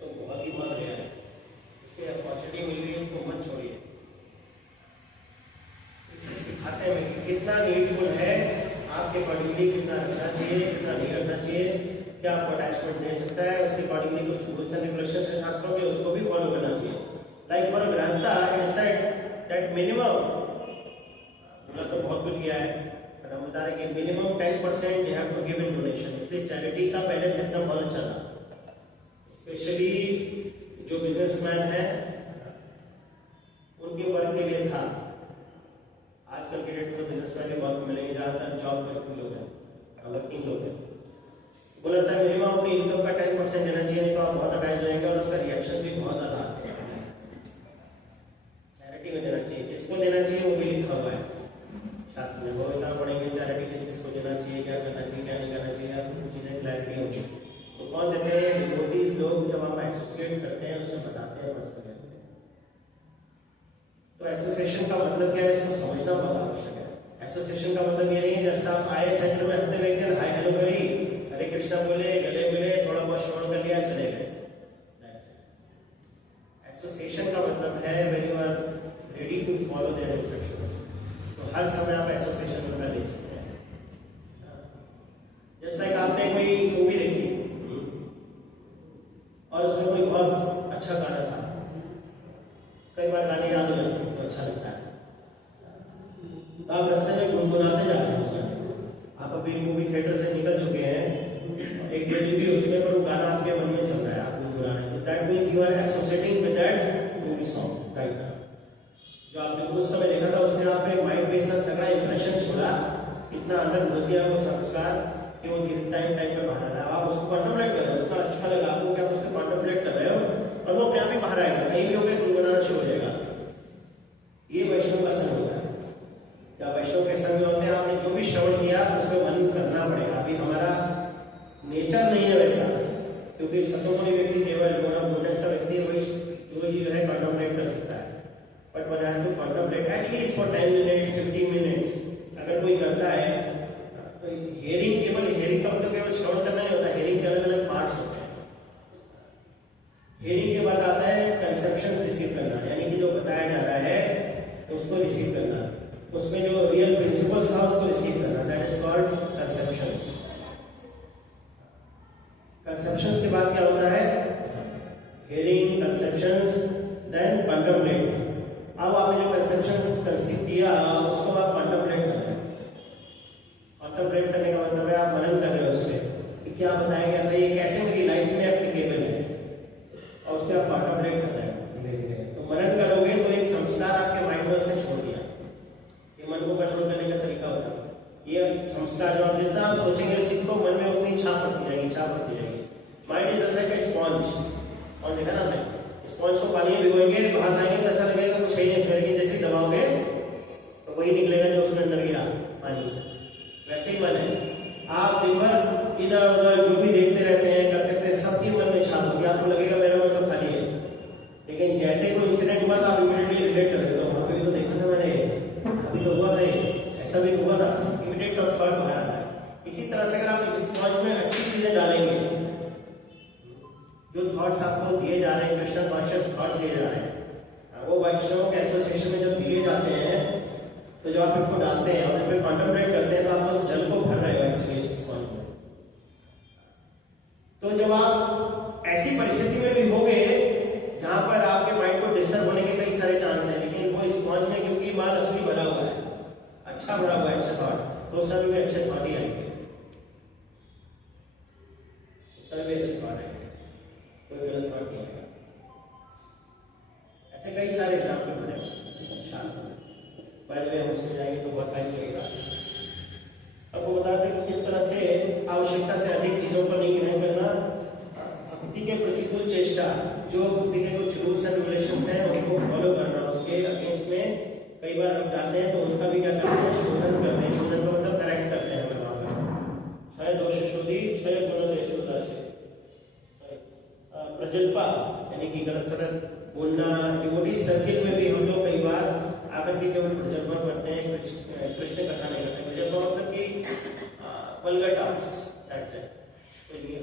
तो बहुत ही बहुत रेयर है। इसके अपॉर्चुनिटी मिल रही है, इसको मत छोड़िए। सिखाते हैं कि कितना नीडफुल है, आपके अकॉर्डिंगली कितना रखना चाहिए, कितना नहीं रखना चाहिए, क्या आपको अटैचमेंट दे सकता है, उसके अकॉर्डिंगली कुछ रूल्स एंड रेगुलेशंस है शास्त्रों के, उसको भी फॉलो करना चाहिए। Like for गृहस्था it said that minimum, बोला तो बहुत कुछ किया है, बट हम बता रहे हैं कि minimum 10% they have to give in donation. इसलिए चैरिटी का पहले सिस्टम बहुत अच्छा था, स्पेशली जो बिजनेसमैन है उनके वर्क के लिए था। आजकल के डेट में तो बिजनेसमैन भी बहुत मिलेंगे, ज़्यादातर जॉब करते लोग हैं, वर्किंग लोग हैं। बोला था मिनिमम अपनी इनकम का 10% देना चाहिए, नहीं तो आप बहुत अटैच हो जाएंगे और उसका रिएक्शन भी बहुत ज़्यादा आते हैं। चैरिटी में देना चाहिए, किसको देना चाहिए वो भी लिखा हुआ है शास्त्र में। वो इतना पढ़ेंगे चैरिटी किसको देना चाहिए, क्या करना चाहिए, क्या नहीं करना चाहिए, आपको चीज़ें क्लैरिटी होगी। तो कौन देते हैं? डिवोटीज लोग जब हम एसोसिएट करते हैं उसमें बताते हैं पर्सनली। तो एसोसिएशन का मतलब क्या है, इसको समझना बहुत आवश्यक है। एसोसिएशन का मतलब ये नहीं है जस्ट आप आए सेंटर में हफ्ते में एक दिन हाय हेलो करी, हरे कृष्णा बोले, गले मिले, थोड़ा बहुत श्रवण कर लिया, चले गए। एसोसिएशन का मतलब है when you are ready to follow their instructions. तो हर समय आप एसोसिएशन में ले सकते हैं। जस्ट लाइक आपने कोई मूवी देखी और उसमें कोई बहुत अच्छा गाना था, कई बार गाने याद हो जाते हैं तो अच्छा लगता है, तो आप रास्ते में गुनगुनाते जा रहे हैं। आप अभी मूवी थिएटर से निकल चुके हैं, एक डेली भी हो चुके हैं, पर वो गाना आपके मन में चल रहा है, आप गुनगुना रहे हैं। That means you are associating with that movie song, right. जो आपने उस समय देखा था उसने आप पे माइंड पे इतना तगड़ा इंप्रेशन छोड़ा, इतना अंदर घुस गया वो संस्कार कि वो टाइम पे बाहर आ रहा है। आप उसको कॉन्टेम्पलेट कर रहे हो, इतना अच्छा लगा आपको कि आप उसको कॉन्टेम्पलेट कर रहे हो और वो अपने आप ही बाहर आएगा, कहीं भी होकर गुनगुनाना शुरू हो जाएगा। ये वैष्णव का संग होता है। जब वैष्णव के संग में होते हैं, आपने जो भी श्रवण किया उसको मन करना पड़ेगा। अभी हमारा नेचर नहीं है वैसा, क्योंकि सतोगुणी व्यक्ति केवल गुणस का व्यक्ति वही जो है कॉन्टेम्पलेट कर सकता है। But one has to contemplate at least for 10 minute 15 minutes. अगर कोई करता है तो हियरिंग, केवल हियरिंग का मतलब केवल श्रवण करना नहीं होता, हियरिंग के अलग अलग पार्ट्स होते हैं। हियरिंग के बाद आता है कंसेप्शन रिसीव करना, यानी कि जो बताया जा रहा है उसको रिसीव करना, उसमें जो रियल प्रिंसिपल्स था उसको रिसीव करना, that is called conceptions. Conceptions के बाद क्या होता है? Hearing, conceptions, then contemplate. अब आपने जो कंसेप्शंस कंसीव किया उसको आप कॉन्टेम्पलेट कर रहे हैं। कॉन्टेम्पलेट करने का मतलब है आप मनन कर रहे हो उसमें कि क्या बताया गया था, ये कैसे मेरी लाइफ में एप्लीकेबल है, और उसके आप कॉन्टेम्पलेट कर रहे हैं धीरे धीरे। तो मनन करोगे तो एक संस्कार आपके माइंड में उसने छोड़ दिया। ये मन को कंट्रोल करने का तरीका होता है। ये संस्कार जो आप जितना आप सोचेंगे उस चीज को मन में उतनी छाप पड़ती जाएगी, छाप पड़ती जाएगी। माइंड इज जैसा कि स्पॉन्ज, और देखा ना आपने, स्पॉन्ज को पानी में भिगोएंगे, बाहर लाएंगे तो ऐसा लगेगा कुछ है ही नहीं उसमें, लेकिन जैसे दबाओगे तो वही निकलेगा जो उसमें अंदर गया पानी। वैसे ही मन है, आप दिन भर इधर उधर जो भी देखते रहते हैं, करते रहते हैं, सबके मन में छाप होगी। आपको लगेगा मेरा मन तो खाली है, लेकिन जैसे कोई इंसिडेंट हुआ था आप इमीडिएटली रिलेट कर देते हो, वहां पे भी तो देखा था मैंने, अभी तो हुआ था, ऐसा भी हुआ था, इमीडिएट थॉट बाहर आता है। इसी तरह से अगर आप इस स्पॉन्ज में अच्छी चीजें डालेंगे, जो थॉट्स आपको दिए जा रहे हैं, कृष्ण कॉन्शियस थॉट्स दिए जा रहे हैं, वो वैष्णव के एसोसिएशन में जब दिए जाते हैं तो जब आप इनको डालते हैं और फिर कॉन्टेम्पलेट करते हैं तो आप उस जल को भर रहे हो एक्चुअली इस स्पॉन्ज में। तो जब आप ऐसी परिस्थिति में भी होगे जहां पर आपके माइंड को डिस्टर्ब होने के कई सारे चांस हैं, लेकिन वो स्पॉन्ज में क्योंकि माल असली भरा हुआ है, अच्छा भरा हुआ है, अच्छा थॉट, तो सब में अच्छे थॉट ही आएंगे, सब में अच्छे थॉट आएंगे, कोई गलत थॉट नहीं आएगा। ऐसे कई सारे एग्जाम्पल भरे शास्त्र में, बाद में हम उसमें जाएंगे तो बहुत टाइम लगेगा। अब वो बताते हैं कि किस तरह से आवश्यकता से अधिक चीजों पर नहीं ग्रहण करना, भक्ति के प्रतिकूल चेष्टा, जो भक्ति के कुछ रूल्स एंड रेगुलेशंस हैं उनको फॉलो करना, उसके अगेंस्ट में कई बार हम जाते हैं तो उनका भी क्या करते हैं, शोधन करते हैं। शोधन का मतलब करेक्ट करते हैं हम वहां पर, शायद दोष शोधी क्षय गुण देशोदाशे, प्रजल्पा यानी कि गलत सलत बोलना। डिवोटी सर्किल में भी हम लोग कई बार आकर के केवल प्रजल्पा करते हैं, कृष्ण कथा नहीं करते। प्रजल्पा मतलब कि वल्गर टॉक्स, दैट्स इट,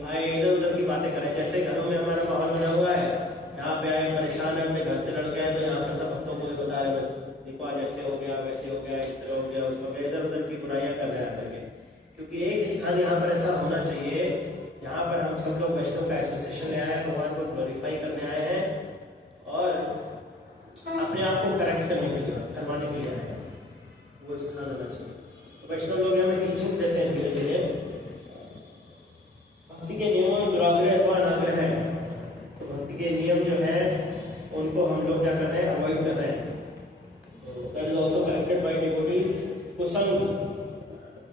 आए इधर उधर की बातें करें। जैसे घरों में हमारा माहौल बना हुआ है, यहाँ पे आए परेशान है, अपने घर से लड़ गए तो यहाँ पर सब भक्तों को बता रहे बस देखो आज ऐसे हो गया, वैसे हो गया, इस तरह हो गया, उसको गया, इधर उधर की बुराइयां कर रहे हैं करके। क्योंकि एक स्थान यहाँ पर ऐसा होना चाहिए जहाँ पर हम सब लोग वैष्णव का एसोसिएशन में आए हैं, भगवान को ग्लोरीफाई करने आए हैं और अपने आप को करेक्ट करने के लिए, करवाने के लिए आए हैं, वो स्थान होना चाहिए। वैष्णव लोग हमें टीचिंग्स देते हैं धीरे धीरे, भक्ति के नियमों में दुराग्रह अथवा अनाग्रह है, तो भक्ति के नियम जो है उनको हम लोग क्या कर रहे हैं, अवॉइड कर रहे हैं। That is also corrected by devotees, कुसंग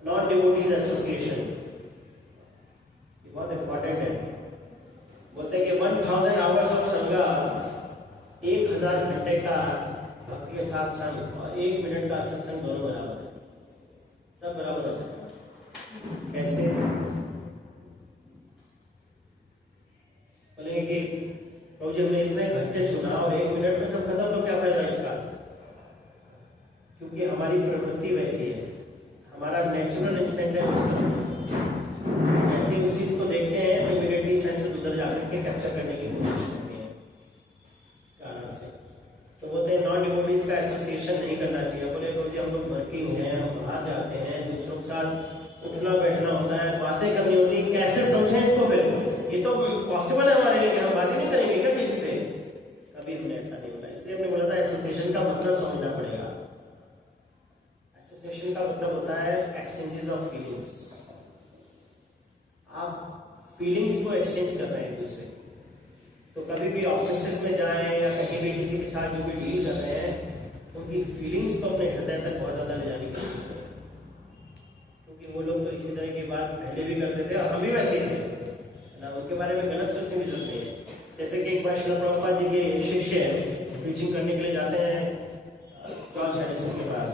नॉन डिवोटीज एसोसिएशन, बहुत इंपॉर्टेंट है। बोलते हैं कि 1000 आवर्स ऑफ संगा, 1000 घंटे का भक्ति के साथ संग और 1 मिनट का सत्संग दोनों बराबर है, सब बराबर होता है। कैसे बोलेंगे कि प्रभु जी हमने इतने घंटे सुना और 1 मिनट में सब खत्म, तो क्या फायदा इसका? क्योंकि हमारी प्रवृत्ति वैसी है, हमारा नेचुरल इंस्टिंक्ट है जैसे उस चीज को देखते हैं तो इमीडिएटली सेंसेस उधर जाकर के कैप्चर करने की कोशिश करते हैं कारण से। तो बोलते हैं नॉन डिवोटीज का एसोसिएशन नहीं करना चाहिए। बोले प्रभु जी हम लोग वर्किंग हैं, हम बाहर जाते हैं, दूसरों के साथ उठना बैठना होता है, बातें करनी होती है, कैसे समझें इसको? फिर ये तो पॉसिबल है हमारे लिए कि हम बातें नहीं करेंगे क्या किसी से? कभी हमने ऐसा नहीं बोला, इसलिए हमने बोला था एसोसिएशन का मतलब समझना पड़ेगा। एसोसिएशन का मतलब होता है एक्सचेंजेस ऑफ फीलिंग्स, आप फीलिंग्स को एक्सचेंज कर रहे हैं एक दूसरे। तो कभी भी ऑफिस में जाएं या कहीं भी किसी के साथ जो भी डील कर रहे हैं, उनकी फीलिंग्स को अपने हृदय तक बहुत ज्यादा ले जाने की कोशिश करें, क्योंकि वो लोग तो इसी तरह की बात पहले भी करते थे और हम भी वैसे ही थे ना, उनके बारे में गलत सोचने की जरूरत नहीं है। जैसे कि एक बार श्रील प्रभुपाद जी के शिष्य प्रीचिंग करने के लिए जाते हैं जॉर्ज हैरिसन के पास,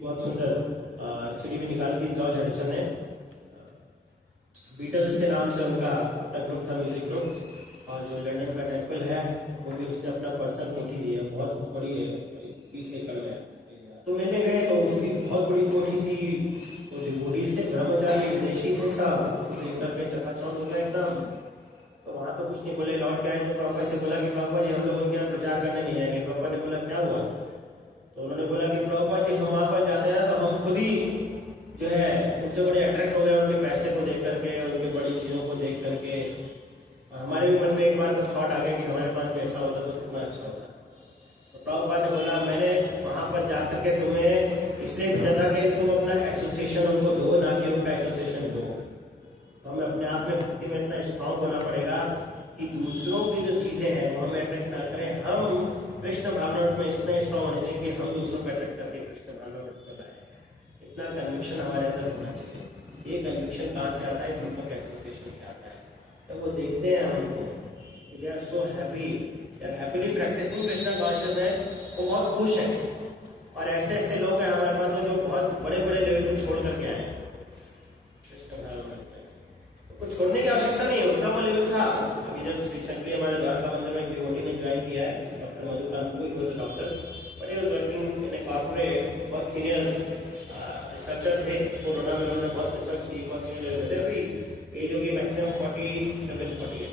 बहुत सुंदर सीडी में निकाली थी जॉर्ज हैरिसन ने, बीटल्स के नाम से उनका ग्रुप था, म्यूजिक ग्रुप, और जो लंदन का टेम्पल है वो भी उसने अपना पर्सनल कोठी दी है, बहुत बड़ी है, 20 एकड़ में। तो मिलने गए तो उसकी बहुत बड़ी कोठी थी, तो डिवोटीज थे, ब्रह्मचारी विदेशी थे, सब देख करके चकाचौंध हो गए एकदम। तो वहां तो कुछ नहीं बोले, लौट गए तो प्रभुपाद से बोला कि प्रभुपाद जी हम लोग उनके यहाँ प्रचार करने नहीं आएंगे। प्रभुपाद ने बोला क्या हुआ? तो उन्होंने बोला कि प्रभुपाद जी हम वहां पर जाते हैं तो हम खुद ही जो है उनसे बड़े अट्रैक्ट हो गए, उनके पैसे को देख करके, उनकी बड़ी चीजों को देख करके। हमारे भी मन में एक बार थॉट आ गया कि हमारे पास पैसा होता तो कितना अच्छा होता। तो प्रभुपाद ने बोला मैंने वहां पर इतना कन्विक्शन हमारे अंदर होना चाहिए। ये कन्विक्शन कहाँ से आता है? ग्रुप एसोसिएशन से आता है। जब वो देखते हैं हमको, they are so happy, they are happily practicing Krishna consciousness, वो बहुत खुश है। और ऐसे ऐसे लोग हैं हमारे पास जो बहुत बड़े बड़े लेवल को छोड़ करके आए हैं। तो कुछ छोड़ने की आवश्यकता नहीं है, उनका वो लेवल था। अभी जब रिसेंटली हमारे द्वारका मंदिर में डिवोटी ने ज्वाइन किया है, doctor Madhukant doctor, but he was working in a corporate, बहुत सीनियर रिसर्चर थे। कोरोना में उन्होंने बहुत रिसर्च की, बहुत सीनियर लेवल पे। अभी एज होगी maximum 47-48,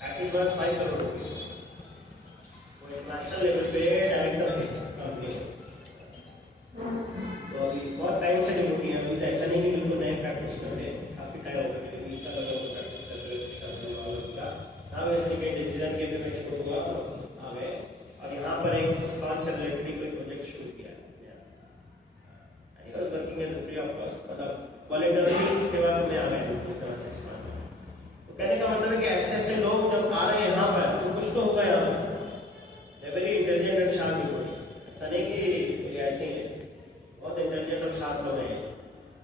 package was 5 crore rupees. वो इंटरनेशनल लेवल पे डायरेक्टर थे कंपनी। तो अभी बहुत टाइम से डिवोटी है, अभी ऐसा नहीं कि बिल्कुल नए प्रैक्टिस करते हैं, काफी टाइम हो गया, 20 साल हो गए प्रैक्टिस करते हुए। हाँ वैसे के डिसीजन के भी मैं इसको हुआ आ गए और यहाँ पर एक स्पॉन्सर रिलेटेड कोई प्रोजेक्ट शुरू किया। I was working as free of cost, मतलब वॉलंटरी सेवा में आ गए पूरी तरह से। तो कहने का मतलब है कि ऐसे ऐसे लोग जब आ रहे हैं यहाँ पर तो कुछ तो होगा यहाँ पर। Very intelligent and sharp people, ऐसा नहीं कि ऐसे ही है, बहुत इंटेलिजेंट और शार्प लोग हैं,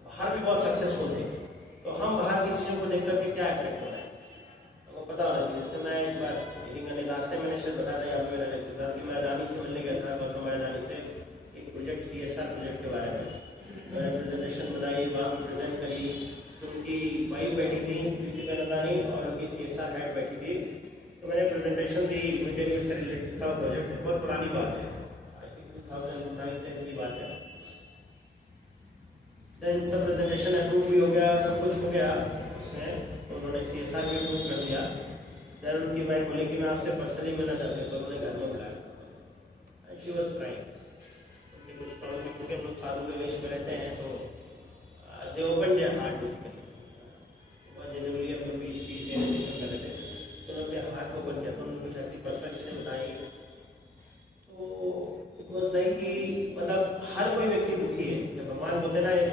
बाहर भी बहुत सक्सेसफुल थे। तो हम बाहर की चीज़ों को देख करके क्या अट्रैक्ट हो रहा है हमको पता होना चाहिए। जैसे मैं एक बार मीटिंग करने लास्ट टाइम मैंने शायद बताया था यहाँ पे मेरा लेक्चर था कि मैं अदानी से मिलने गया था, गौतम अदानी से, एक प्रोजेक्ट CSR प्रोजेक्ट के बारे में। मैंने प्रेजेंटेशन बनाई, वहाँ प्रेजेंट करी, उनकी वाइफ बैठी थी कृतिका अदानी और उनकी CSR हेड बैठी थी। तो मैंने प्रेजेंटेशन दी, मुझे से रिलेटेड था प्रोजेक्ट, बहुत पुरानी बात है, आई थिंक 2009-10 की बात है। देन सब प्रेजेंटेशन अप्रूव भी हो गया, सब कुछ हो गया उसमें, तो उन्होंने CSR भी अप्रूव कर दिया। देन उनकी वाइफ बोली कि मैं आपसे पर्सनली मिलना चाहती हूँ, तो उन्होंने घर में बुलाया। She was crying. उनके कुछ पड़ोसी क्योंकि हम लोग साधु के वेश में रहते हैं, तो दे ओपन देयर हार्ट बेसिकली, बहुत जेन्युइनली अपनी स्पीच देने की कोशिश कर रहे थे। तो उन्होंने हार्ट को ओपन किया, तो उन्होंने कुछ ऐसी परफेक्शन बताई। तो इट वाज लाइक कि मतलब हर कोई व्यक्ति दुखी है। जब भगवान बोलते ना एक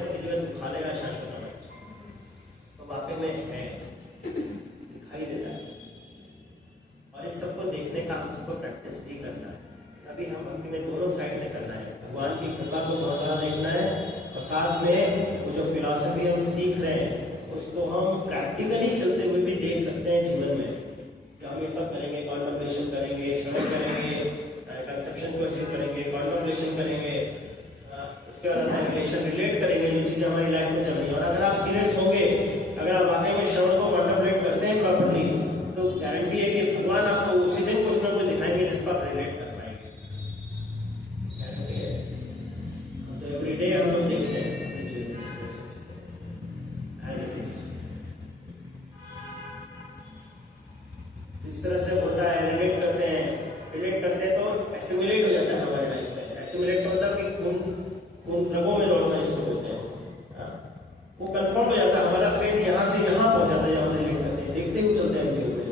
दुखा लेगा शाश्वत में, तो वाकई में है, दिखाई देता है। और इस सबको देखने का हम सबको प्रैक्टिस भी करना है। अभी हम भक्ति में दोनों साइड से करना है, भगवान की कृपा को बहुत ज़्यादा देखना है और साथ में वो जो फिलॉसफी हम सीख रहे हैं उसको हम प्रैक्टिकली चलते हुए भी देख सकते हैं जीवन में। कि हम ये सब करेंगे, कॉन्टेम्पलेशन करेंगे, श्रवण करेंगे, कंसेप्शन को सिद्ध करेंगे, कॉन्टेम्पलेशन करेंगे, उसके बाद एनालाइजेशन रिलेट करेंगे जो चीज़ें हमारी लाइफ में चल रही हैं। और अगर आप सीरियस होंगे, अगर आप वाकई में श्रवण को कॉन्टेम्पलेट करते हैं प्रॉपर्ली, तो गारंटी है कि भगवान आपको उसी दिन कुछ ना कुछ दिखाएंगे जिसको आप रिलेट कर पाएंगे। गारंटी है। तो एवरीडे हम लोग देखते हैं इस तरह से होता है, रिलेट करते हैं तो एसिमुलेट हो जाता है हमारे लाइफ में। एसिमुलेट मतलब कि उन रगों में दौड़ना इसको बोलते हैं। वो कंफर्म हो जाता है, हमारा फेथ यहाँ से यहाँ पहुँच जाता है, हम रिलेट करते हैं, देखते हुए चलते हैं जीवन में।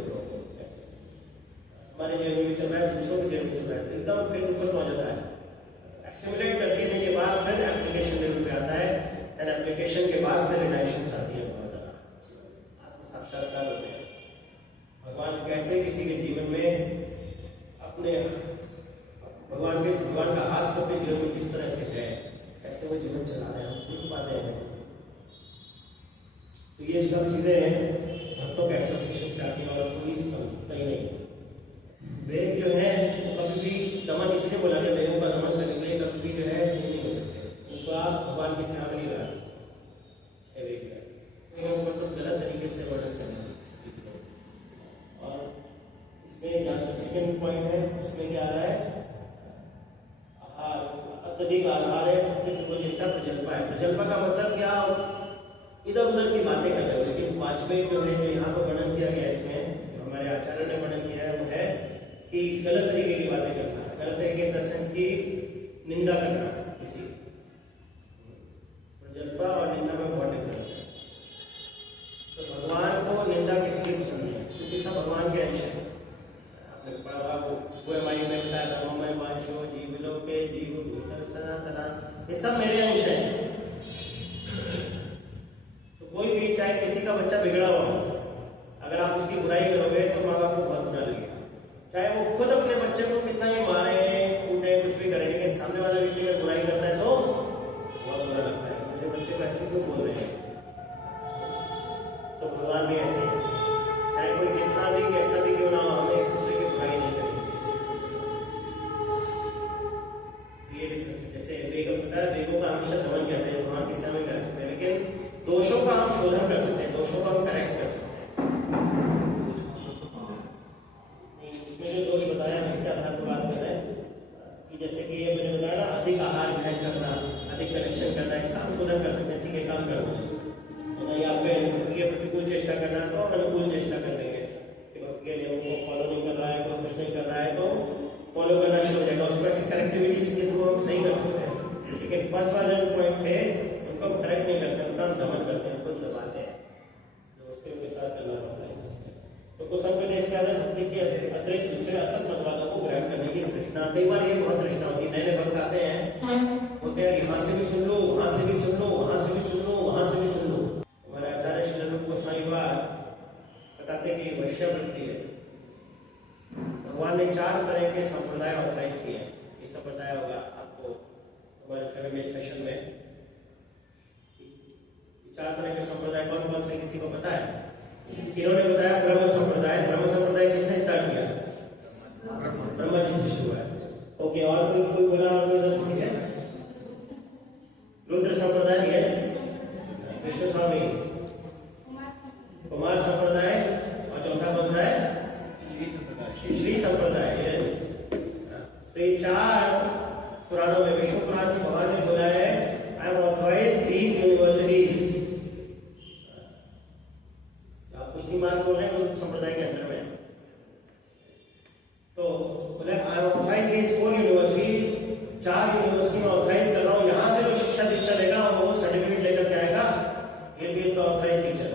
ऐसे हमारे जीवन में चल रहा है, दूसरों के जीवन में चल रहा है, एकदम फेथ ऊपर पहुँच जाता है। एक्सिमुलेट करने के बाद फिर एप्लीकेशन लेवल पे आता है, एंड एप्लीकेशन के बाद फिर रिलेशंस आती है बहुत ज़्यादा, आत्म साक्षात्कार होते हैं। भगवान कैसे किसी के जीवन में अपने भगवान का हाथ सबके जीवन में किस तरह से है, कैसे वो जीवन चला रहे हैं, हम देख पाते हैं। तो ये सब चीजें भक्तों के एसोसिएशन से आती है और कोई समझता ही नहीं। वेद जो है कभी भी दमन इसलिए बोला गया, वेदों का दमन करने के लिए कभी भी जो है चीज नहीं हो सकते, उनको आप भगवान की सेवा नहीं ला सकते। तो गलत तरीके से वर्णन करना। और इसमें जो सेकेंड पॉइंट है उसमें क्या आ रहा है, अत्यधिक आधार है, निष्ठा प्रजल्पा है। प्रजल्पा का मतलब क्या, इधर उधर की बातें कर रहे हो। लेकिन पांचवें जो है जो यहाँ पर वर्णन किया गया, इसमें हमारे आचार्य ने वर्णन किया है, वो है कि गलत तरीके की बातें करना, गलत तरीके इन द सेंस की निंदा करना किसी। प्रजल्पा और निंदा में बहुत डिफरेंस है। तो भगवान को निंदा किसी की पसंद नहीं है, क्योंकि सब भगवान के अंश है। आपने पढ़ा वो माई में बताया था, मैं वांछो जीव लोके जीव भूत सनातना, ये सब मेरे अंश हैं। तो कोई भी, चाहे किसी का बच्चा बिगड़ा हुआ, अगर आप उसकी बुराई करोगे तो माँ बाप को बहुत बुरा लगेगा। चाहे वो खुद अपने बच्चे को कितना ही मारे, कूटे, कुछ भी करें, लेकिन सामने वाला व्यक्ति अगर बुराई करता है तो होता है, वेगों का हमेशा दमन कहते हैं, भगवान की सेवा में कर सकते हैं, लेकिन दोषों का हम शोधन कर सकते हैं, दोषों का हम करेक्ट कर सकते हैं। इसमें जो दोष बताया उसके आधार पर बात कर रहे हैं कि जैसे कि ये मैंने बताया ना, अधिक आहार ग्रहण करना, अधिक कनेक्शन करना, इसका हम शोधन कर सकते हैं, ठीक है, काम करना है, या फिर ये प्रतिकूल चेष्टा करना तो अनुकूल चेष्टा कर लेंगे कि भक्ति के नियमों को फॉलो नहीं कर रहा है, कोई कुछ नहीं कर रहा है तो फॉलो करना शुरू हो जाएगा, उसको ऐसी करेक्टिविटीज के थ्रू हम सही कर सकते हैं। लेकिन फर्स्ट वाले पॉइंट थे उनको हम करेक्ट नहीं करते, उनका हम दमन करते हैं, उनको दबाते हैं, जो उसके उनके साथ करना होता है। तो कुछ संप्रदाय इसके अंदर भक्ति के अतिरिक्त दूसरे असत मतवादों को ग्रहण करने की तृष्णा, कई बार ये बहुत तृष्णा होती है, नए भक्त आते हैं, होते हैं यहाँ से भी सुन लो, वहां से भी सुन लो, वहां से भी सुन लो, वहां से भी सुन लो। हमारे आचार्य श्री रूप गोस्वामी बताते हैं कि वैश्यवृत्ति है, भगवान ने 4 तरह के संप्रदाय ऑथराइज किए हैं। ये सब बताया होगा आपको हमारे 7 डे सेशन में। 4 तरह के संप्रदाय कौन कौन से, किसी को पता है? इन्होंने बताया ब्रह्म संप्रदाय। ब्रह्म संप्रदाय किसने स्टार्ट किया? ब्रह्मा जी से शुरू है। ओके, और कोई बोला? और कोई इधर समझे? रुद्र संप्रदाय, यस, विष्णु स्वामी। कुमार संप्रदाय, और चौथा कौन सा है? श्री संप्रदाय, यस। तो ये 4 पुराणों में, विष्णु पुराण में भगवान ने बोला है, I am authorised these universities. आप पुष्टि मार्ग बोल रहे हैं उस संप्रदाय के अंदर में, तो बोले I am authorised these 4 universities, 4 university में ऑथराइज कर रहा हूँ, यहाँ से जो शिक्षा दीक्षा लेगा वो सर्टिफिकेट लेकर के आएगा, ये भी तो ऑथराइज टीचर,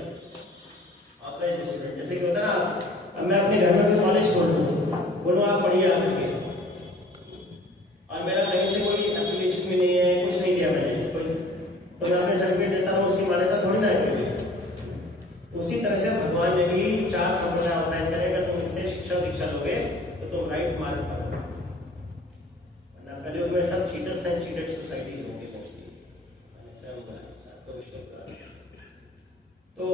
ऑथराइज स्टूडेंट। जैसे कि होता है ना, अब मैं अपने घर में कॉलेज खोल दूँ, बोलूँ आप पढ़िए आकर के, और मेरा कहीं से कोई एप्लीकेशन भी नहीं है, कुछ नहीं दिया मैंने कोई, तो मैं अपने सर्टिफिकेट देता हूँ, उसकी मान्यता थोड़ी ना है। उसी तरह से भगवान ने भी 4 संप्रदाय ऑर्गेनाइज करे, अगर तुम इससे शिक्षा दीक्षा लोगे तो तुम राइट मार्ग पर हो, वरना कलयुग में सब चीटर्स एंड चीटेड सोसाइटीज होंगे मोस्टली। तो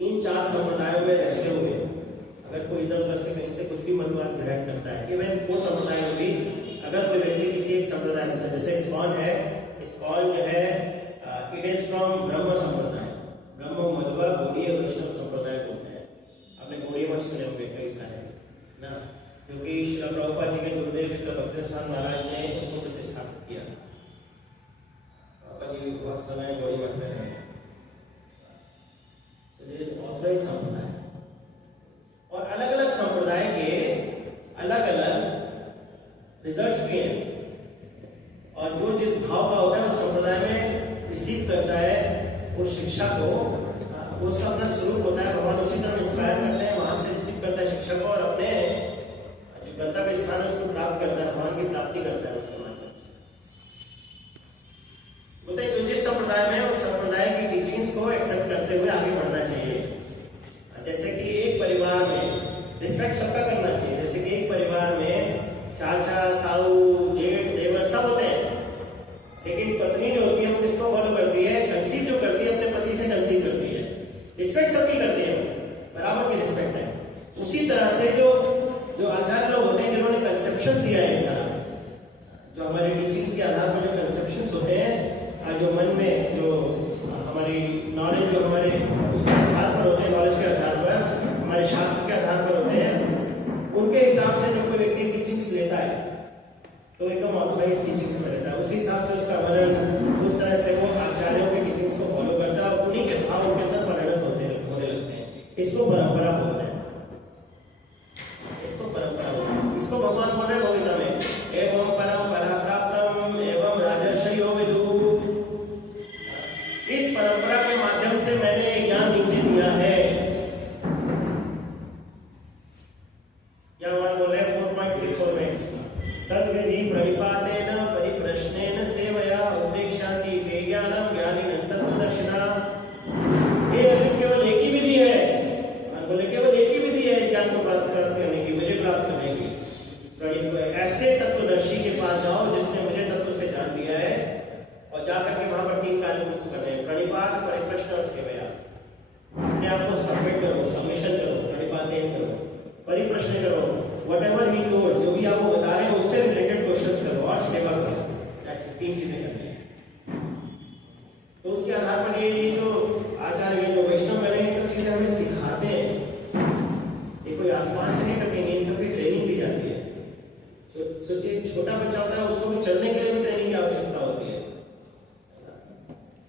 इन 4 संप्रदायों में रहते हुए अगर कोई इधर उधर से कहीं से कुछ भी मतवाद ग्रहण करता है, इवन वो संप्रदाय में भी अगर कोई व्यक्ति किसी एक संप्रदाय में, जैसे इस्कॉन है, इस्कॉन जो है इट इज फ्रॉम ब्रह्म संप्रदाय, ब्रह्म मध्व गौड़ीय वैष्णव संप्रदाय बोलते हैं। आपने गौड़ीय मठ सुने होंगे कई सारे ना, क्योंकि श्रील प्रभुपाद जी के गुरुदेव श्रील भक्तिवेदांत महाराज ने उनको प्रतिष्ठापित किया। प्रभुपाद जी बहुत समय गौड़ी मठ में रहे, ऑथराइज संप्रदाय। और अलग अलग संप्रदाय के अलग अलग रिजल्ट भी हैं, और जो जिस भाव का होता है उस संप्रदाय में रिसीव करता है उस शिक्षा को, उसका अपना स्वरूप होता है, भगवान उसी तरह इंस्पायर करते हैं, वहां से रिसीव करता है शिक्षा को, और अपने जो गंतव्य स्थान है उसको प्राप्त करता है, भगवान की प्राप्ति करता है उसके माध्यम से। बोलते हैं जो जिस संप्रदाय में उस संप्रदाय की टीचिंग्स को एक्सेप्ट करते हुए आगे बढ़ना चाहिए। जैसे कि एक परिवार में रिस्पेक्ट सबका करना चाहिए, जैसे कि एक परिवार में चाचा, ताऊ, जेठ, देवर सब होते हैं, लेकिन पत्नी जो होती है वो किसको फॉलो करती है? कंसीव जो करती है अपने पति से कंसीव करती है, रिस्पेक्ट सबकी करती है, बराबर की रिस्पेक्ट है। उसी तरह से जो आचार्य लोग होते हैं जिन्होंने कंसेप्शन दिया है, सारा जो हमारे टीचिंग्स के आधार पर जो कंसेप्शन होते हैं, जो मन में जो हमारी नॉलेज जो हमारे उसके आधार पर होते हैं, नॉलेज के आधार पर, हमारे शास्त्र के आधार पर होते हैं, 3 चीजें करनी है। तो उसके आधार पर ये जो आचार्य जो वैष्णव बने ये सब चीजें हमें सिखाते हैं। ये कोई आसमान से नहीं कटेंगे, इन सब की ट्रेनिंग दी जाती है। सोचिए छोटा बच्चा होता है, उसको भी चलने के लिए भी ट्रेनिंग की आवश्यकता होती है।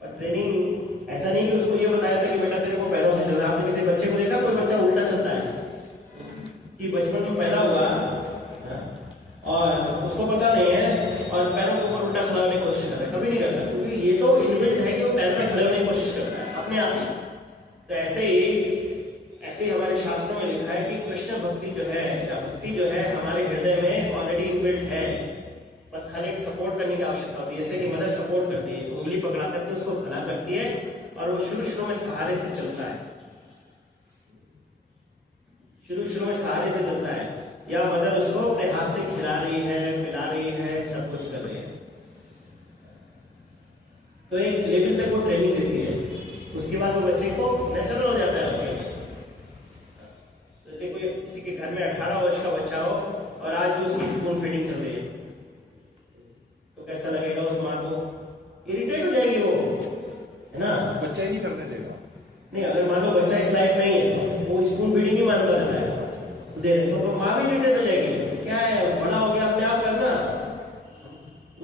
और ट्रेनिंग ऐसा नहीं कि उसको ये बताया था कि बेटा तेरे को पैरों से चलना। आपने किसी बच्चे को देखा कोई बच्चा उल्टा चलता है कि बचपन में पैदा हुआ और उसको पता नहीं है और पैरों के ऊपर उल्टा खड़ा होने की कोशिश कर रहा है? कभी नहीं करता, क्योंकि ये तो इनबिल्ट है कि वो पैर में खड़े होने की कोशिश करता है अपने आप ही। तो ऐसे ही हमारे शास्त्रों में लिखा है कि कृष्ण भक्ति जो है या भक्ति जो है हमारे हृदय में ऑलरेडी इनबिल्ट है, बस खाली एक सपोर्ट करने की आवश्यकता होती है। जैसे कि मदर सपोर्ट करती है, उंगली पकड़ा करके उसको खड़ा करती है और वो शुरू में सहारे से चलता है, शुरू में सहारे से चलता है, या मदर उसको अपने हाथ से खिला रही है, पिला रही है, सब कुछ कर रही है। तो एक लेवल तक वो ट्रेनिंग देती है, उसके बाद वो बच्चे को नेचुरल हो जाता है उसके लिए। सोचिए कोई किसी के घर में 18 वर्ष का बच्चा हो और आज भी उसकी स्पून फीडिंग चल रही है, तो कैसा लगेगा उस माँ को? इरिटेट हो जाएगी वो, है ना? बच्चा ही नहीं करने देगा। नहीं, अगर मान लो बच्चा इस लायक नहीं है तो वो स्पून फीडिंग ही मानता रहता है, दे तो माँ भी इरिटेट हो जाएगी, क्या है बड़ा हो गया अपने आप करना।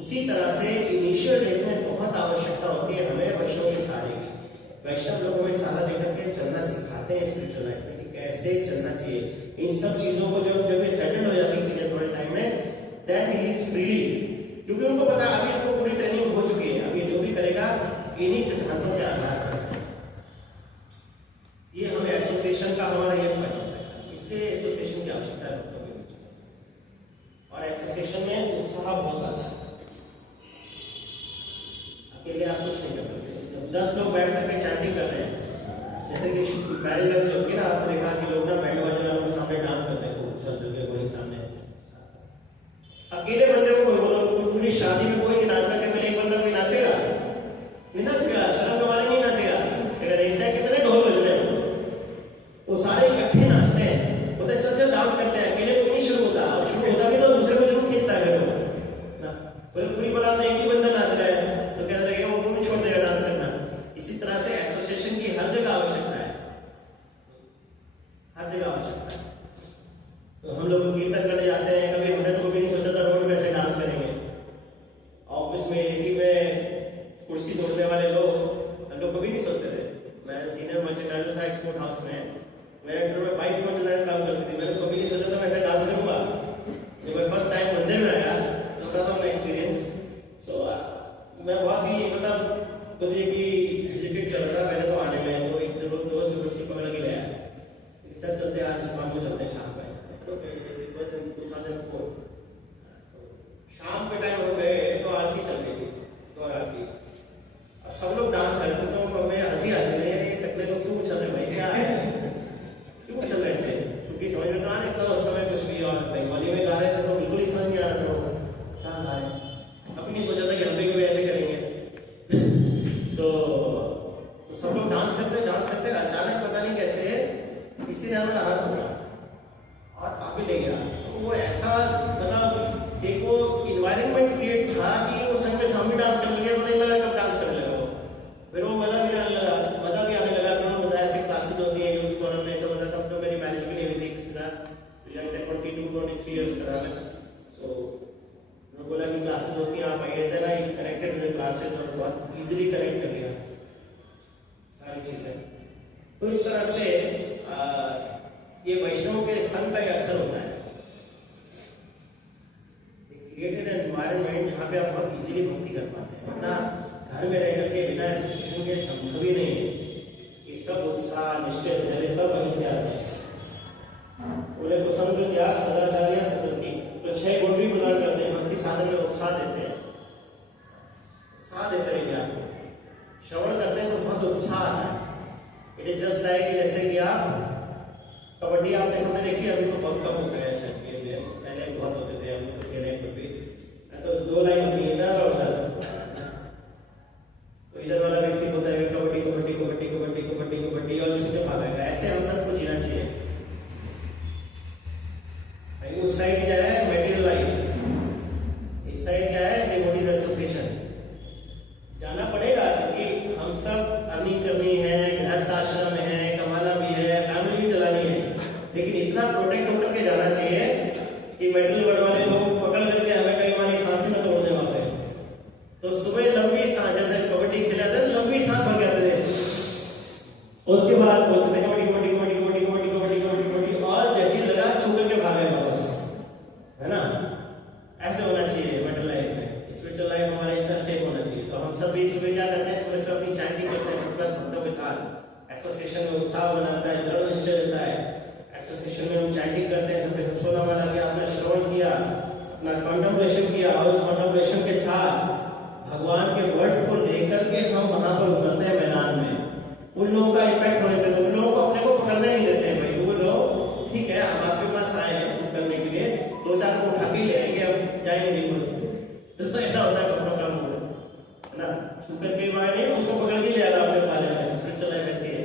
उसी तरह से इनिशियल डेज में बहुत आवश्यकता होती है हमें वैष्णव के सहारे की। वैष्णव लोग हमें सहारा देकर के चलना सिखाते हैं स्पिरिचुअल लाइफ में कि कैसे चलना चाहिए। इन सब चीजों को जब ये सेटल हो जाती है चीजें थोड़े टाइम में, देन ही इज फ्रीली, क्योंकि उनको पता है अभी इसको पूरी ट्रेनिंग हो चुकी है, अभी जो भी करेगा इन्हीं सिद्धांतों के आधार पर। ये हमें एसोसिएशन का हमारा ये फायदा होता है, इसलिए एसोसिएशन की आवश्यकता है लोगों के बीच। और एसोसिएशन में उत्साह बहुत आता है, अकेले आप कुछ नहीं कर सकते। 10 लोग बैठ करके चैंटिंग कर रहे हैं, जैसे कि मैरिज में जो होती है ना, आपने देखा कि लोग ना बैंड बाजा वालों के सामने डांस करते हैं, चल चल के कोई सामने। अकेले बंदे को कोई बोलो, पूरी शादी में कोई नहीं नाच रहा, केवल एक बंदा कोई नाचेगा? नहीं नाचेगा, शर्म के मारे नहीं नाचेगा। अगर एक चाहे कितने ढोल बज रहे हो, वो सारे इकट्ठे नाचते हैं, बोलते चल चल डांस करते हैं। अकेले कोई नहीं शुरू होता, और शुरू होता भी तो दूसरे को जरूर खींचता है ना। पूरी बारात में एक ही बंदा नाच रहा है तो कहने लगेगा वो भी छोड़ देगा डांस करना। इसी तरह से एसोसिएशन की हर जगह आवश्यकता है, हर जगह आवश्यकता है। तो हम लोग कीर्तन करने जाते हैं, कभी हमने तो कभी नहीं सोचा था रोड पे ऐसे डांस करेंगे। ऑफिस में एसी में कुर्सी तोड़ने वाले लोग हम लोग कभी नहीं सोचते थे। मैं सीनियर मर्चेंडाइजर था एक्सपोर्ट हाउस में, मेरे अंडर में 22 मर्चेंडाइजर काम करती थी। मैंने कभी नहीं सोचा था मैं ऐसे डांस करूंगा। जब मैं फर्स्ट टाइम मंदिर में आया तो था अपना एक्सपीरियंस। सो मैं बहुत ही मतलब बोलिए कि हेजिटेट कर रहा था पहले तो आने में। तो एक दोस्त से कुर्सी पकड़ के गया, चल चलते आज शाम को चलते हैं, शाम को 2004 शाम के टाइम हो गए तो आरती चल रही थी, तो आरती। अब सब लोग डांस कर रहे थे, तो हमें हंसी आती है, ये टकले लोग क्यों चल रहे भाई, क्या है क्यों चल रहे ऐसे? क्योंकि समझ में तो आ नहीं था उस समय कुछ भी, और बंगाली में गा रहे थे तो बिल्कुल ही समझ नहीं आ रहा था क्या गा रहे हैं। कभी नहीं सोचा था कि हम भी ऐसे करेंगे। तो सब लोग डांस करते अचानक पता नहीं कैसे किसी ने हमारा हाथ पकड़ा और आगे ले गया। तो वो ऐसा मतलब एक वो इन्वायरमेंट क्रिएट था कि वो संग में सामने डांस करने लगे, पता नहीं लगा कब डांस करने लगा वो। फिर वो मजा भी आने लगा। फिर उन्होंने बताया ऐसे क्लासेस होती है यूथ फोरम में, सब बताया। तब तो मेरी मैरिज भी नहीं हुई थी, 22-23 ईयर्स का था। सो उन्होंने बोला कि क्लासेस होती है, आप आइए, then I connected with classes और बहुत इजीली कनेक्ट कर लिया सारी चीजें। तो इस तरह से ये वैष्णव के संग का असर होता है। क्रिएटेड एनवायरनमेंट जहाँ पे आप बहुत इजीली भक्ति कर पाते हैं, वरना घर में रह करके बिना एसोसिएशन के संभव ही नहीं है। ये सब उत्साह, निश्चय, धैर्य सब वहीं से आते हैं। बोले कुसंग त्याग, सदाचार्य, सतृप्ति, तो 6 गुण भी प्रदान करते हैं। भक्ति साधन में उत्साह देते हैं, उत्साह देते रहेंगे आपको। श्रवण करते हैं तो बहुत उत्साह आता है। इट इज जस्ट लाइक जैसे कि आप कबड्डी आपने सबने देखी, अभी तो बहुत कम हो गया है शायद, पहले बहुत होते थे, हम तो खेले कभी। तो 2 लाइन होती है, इधर और उधर। तो इधर वाला व्यक्ति होता है कबड्डी कबड्डी कबड्डी कबड्डी कबड्डी कबड्डी और छूटे भागेगा। ऐसे हम सबको जीना चाहिए। उस साइड क्या है? मेटीरियल लाइफ, इस साइड क्या है? Devotees association. उस कॉन्टेम्पलेशन के साथ भगवान के वर्ड्स को लेकर के हम वहां पर उतरते हैं मैदान में, उन लोगों का इम्पैक्ट होने देते हैं, उन लोगों को अपने को पकड़ने नहीं देते हैं। भाई वो लोग ठीक है, हम आपके पास आए हैं शुरू करने के लिए, 2-4 को उठा के ले आएंगे, अब जाएंगे नहीं। तो ऐसा होता है कपड़ों का मूड, है ना, छू करके बाहर नहीं, उसको पकड़ के ले आना अपने बारे में, स्पिरिचुअल लाइफ ऐसी है।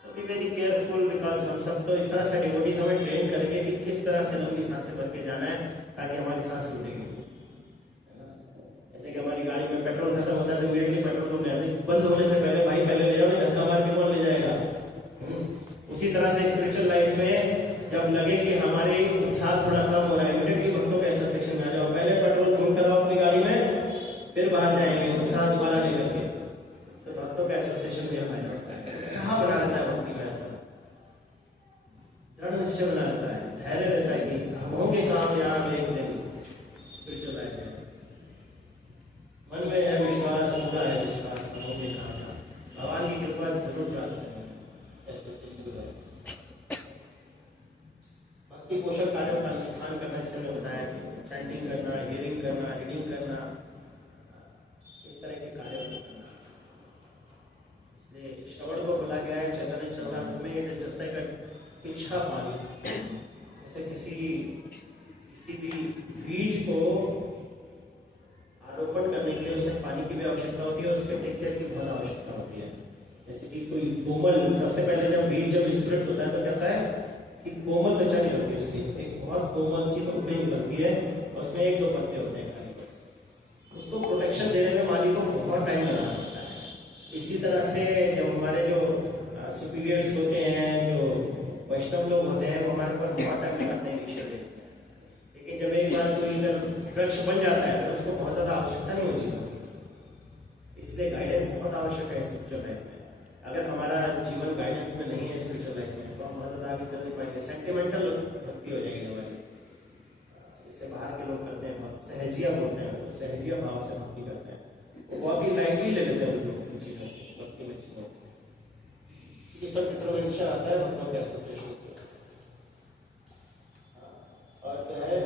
सो बी वेरी केयरफुल, बिकॉज हम सब तो इस तरह से डिवोटीज हमें ट्रेन करेंगे कि किस तरह से लंबी सांसें भर के जाना है ताकि हमारी सांस टूटेगी। जैसे कि हमारी गाड़ी में पेट्रोल खत्म होता है तो इमीडिएटली पेट्रोल को बंद होने से पहले भाई पहले ले जाओ, नहीं धक्का मार के कौन ले जाएगा। उसी तरह से स्पिरिचुअल लाइफ में जब लगे कि हमारे उत्साह थोड़ा कम हो रहा है, इमीडिएटली भक्तों के ऐसा सेशन में आ जाओ, पहले पेट्रोल फुल कराओ अपनी गाड़ी में, फिर बाहर जाएंगे उत्साह दोबारा लेकर के। तो भक्तों का एसोसिएशन में फायदा होता है, उत्साह बना रहता है भक्ति में, ऐसा दृढ़ निश्चय बना रहता है, धैर्य रहता है कि हम होंगे कामयाब एक दिन। स्पिरिचुअल लाइफ में मन में है विश्वास, पूरा है विश्वास, होंगे कामयाब, भगवान की कृपा जरूर प्राप्त करेंगे। भक्ति पोषक कार्यों का अनुष्ठान करने से हमें बताया कि चैंटिंग करना, हियरिंग करना, रीडिंग करना, इस तरह के कार्य करना। इसलिए श्रवण को बोला गया है चैतन्य चरणामृत में, इट इज जस्ट लाइक अ इच्छा पानी। जैसे किसी भी बीज को आरोपण करने के लिए उसमें पानी की भी आवश्यकता होती है और उसके टेक केयर की बहुत आवश्यकता होती है। जैसे कि कोई कोमल, सबसे पहले जब बीज जब स्प्लिट होता है तो कहता है कि कोमल त्वचा निकलती है उसकी, एक बहुत कोमल सी टुकड़ी निकलती है, उसमें 1-2 पत्ते होते हैं खाली बस। उसको प्रोटेक्शन देने में माली को बहुत टाइम लगाना पड़ता है। इसी तरह से जब हमारे जो सुपीरियर्स होते हैं, जो वैष्णव लोग होते हैं, वो हमारे पर बहुत टाइम लगाते हैं ईश्वर में। लेकिन जब एक बार कोई वृक्ष बन जाता है तो उसको बहुत ज्यादा आवश्यकता नहीं होती। इसलिए गाइडेंस बहुत आवश्यक है स्पिरिचुअल लाइफ में। अगर हमारा जीवन गाइडेंस में नहीं है स्पिरिचुअल लाइफ में, तो हम बहुत ज्यादा आगे चल नहीं पाएंगे, सेंटिमेंटल भक्ति हो जाएगी हमारी। जैसे बाहर के लोग करते हैं, बहुत सहजिया बोलते हैं, सहजिया भाव से भक्ति करते हैं, वो बहुत ही लाइटली ले लेते हैं उन चीजों भक्ति में चीजों। ये सब इंटरवेंशन आता है भक्तों के एसोसिएशन से। और क्या है,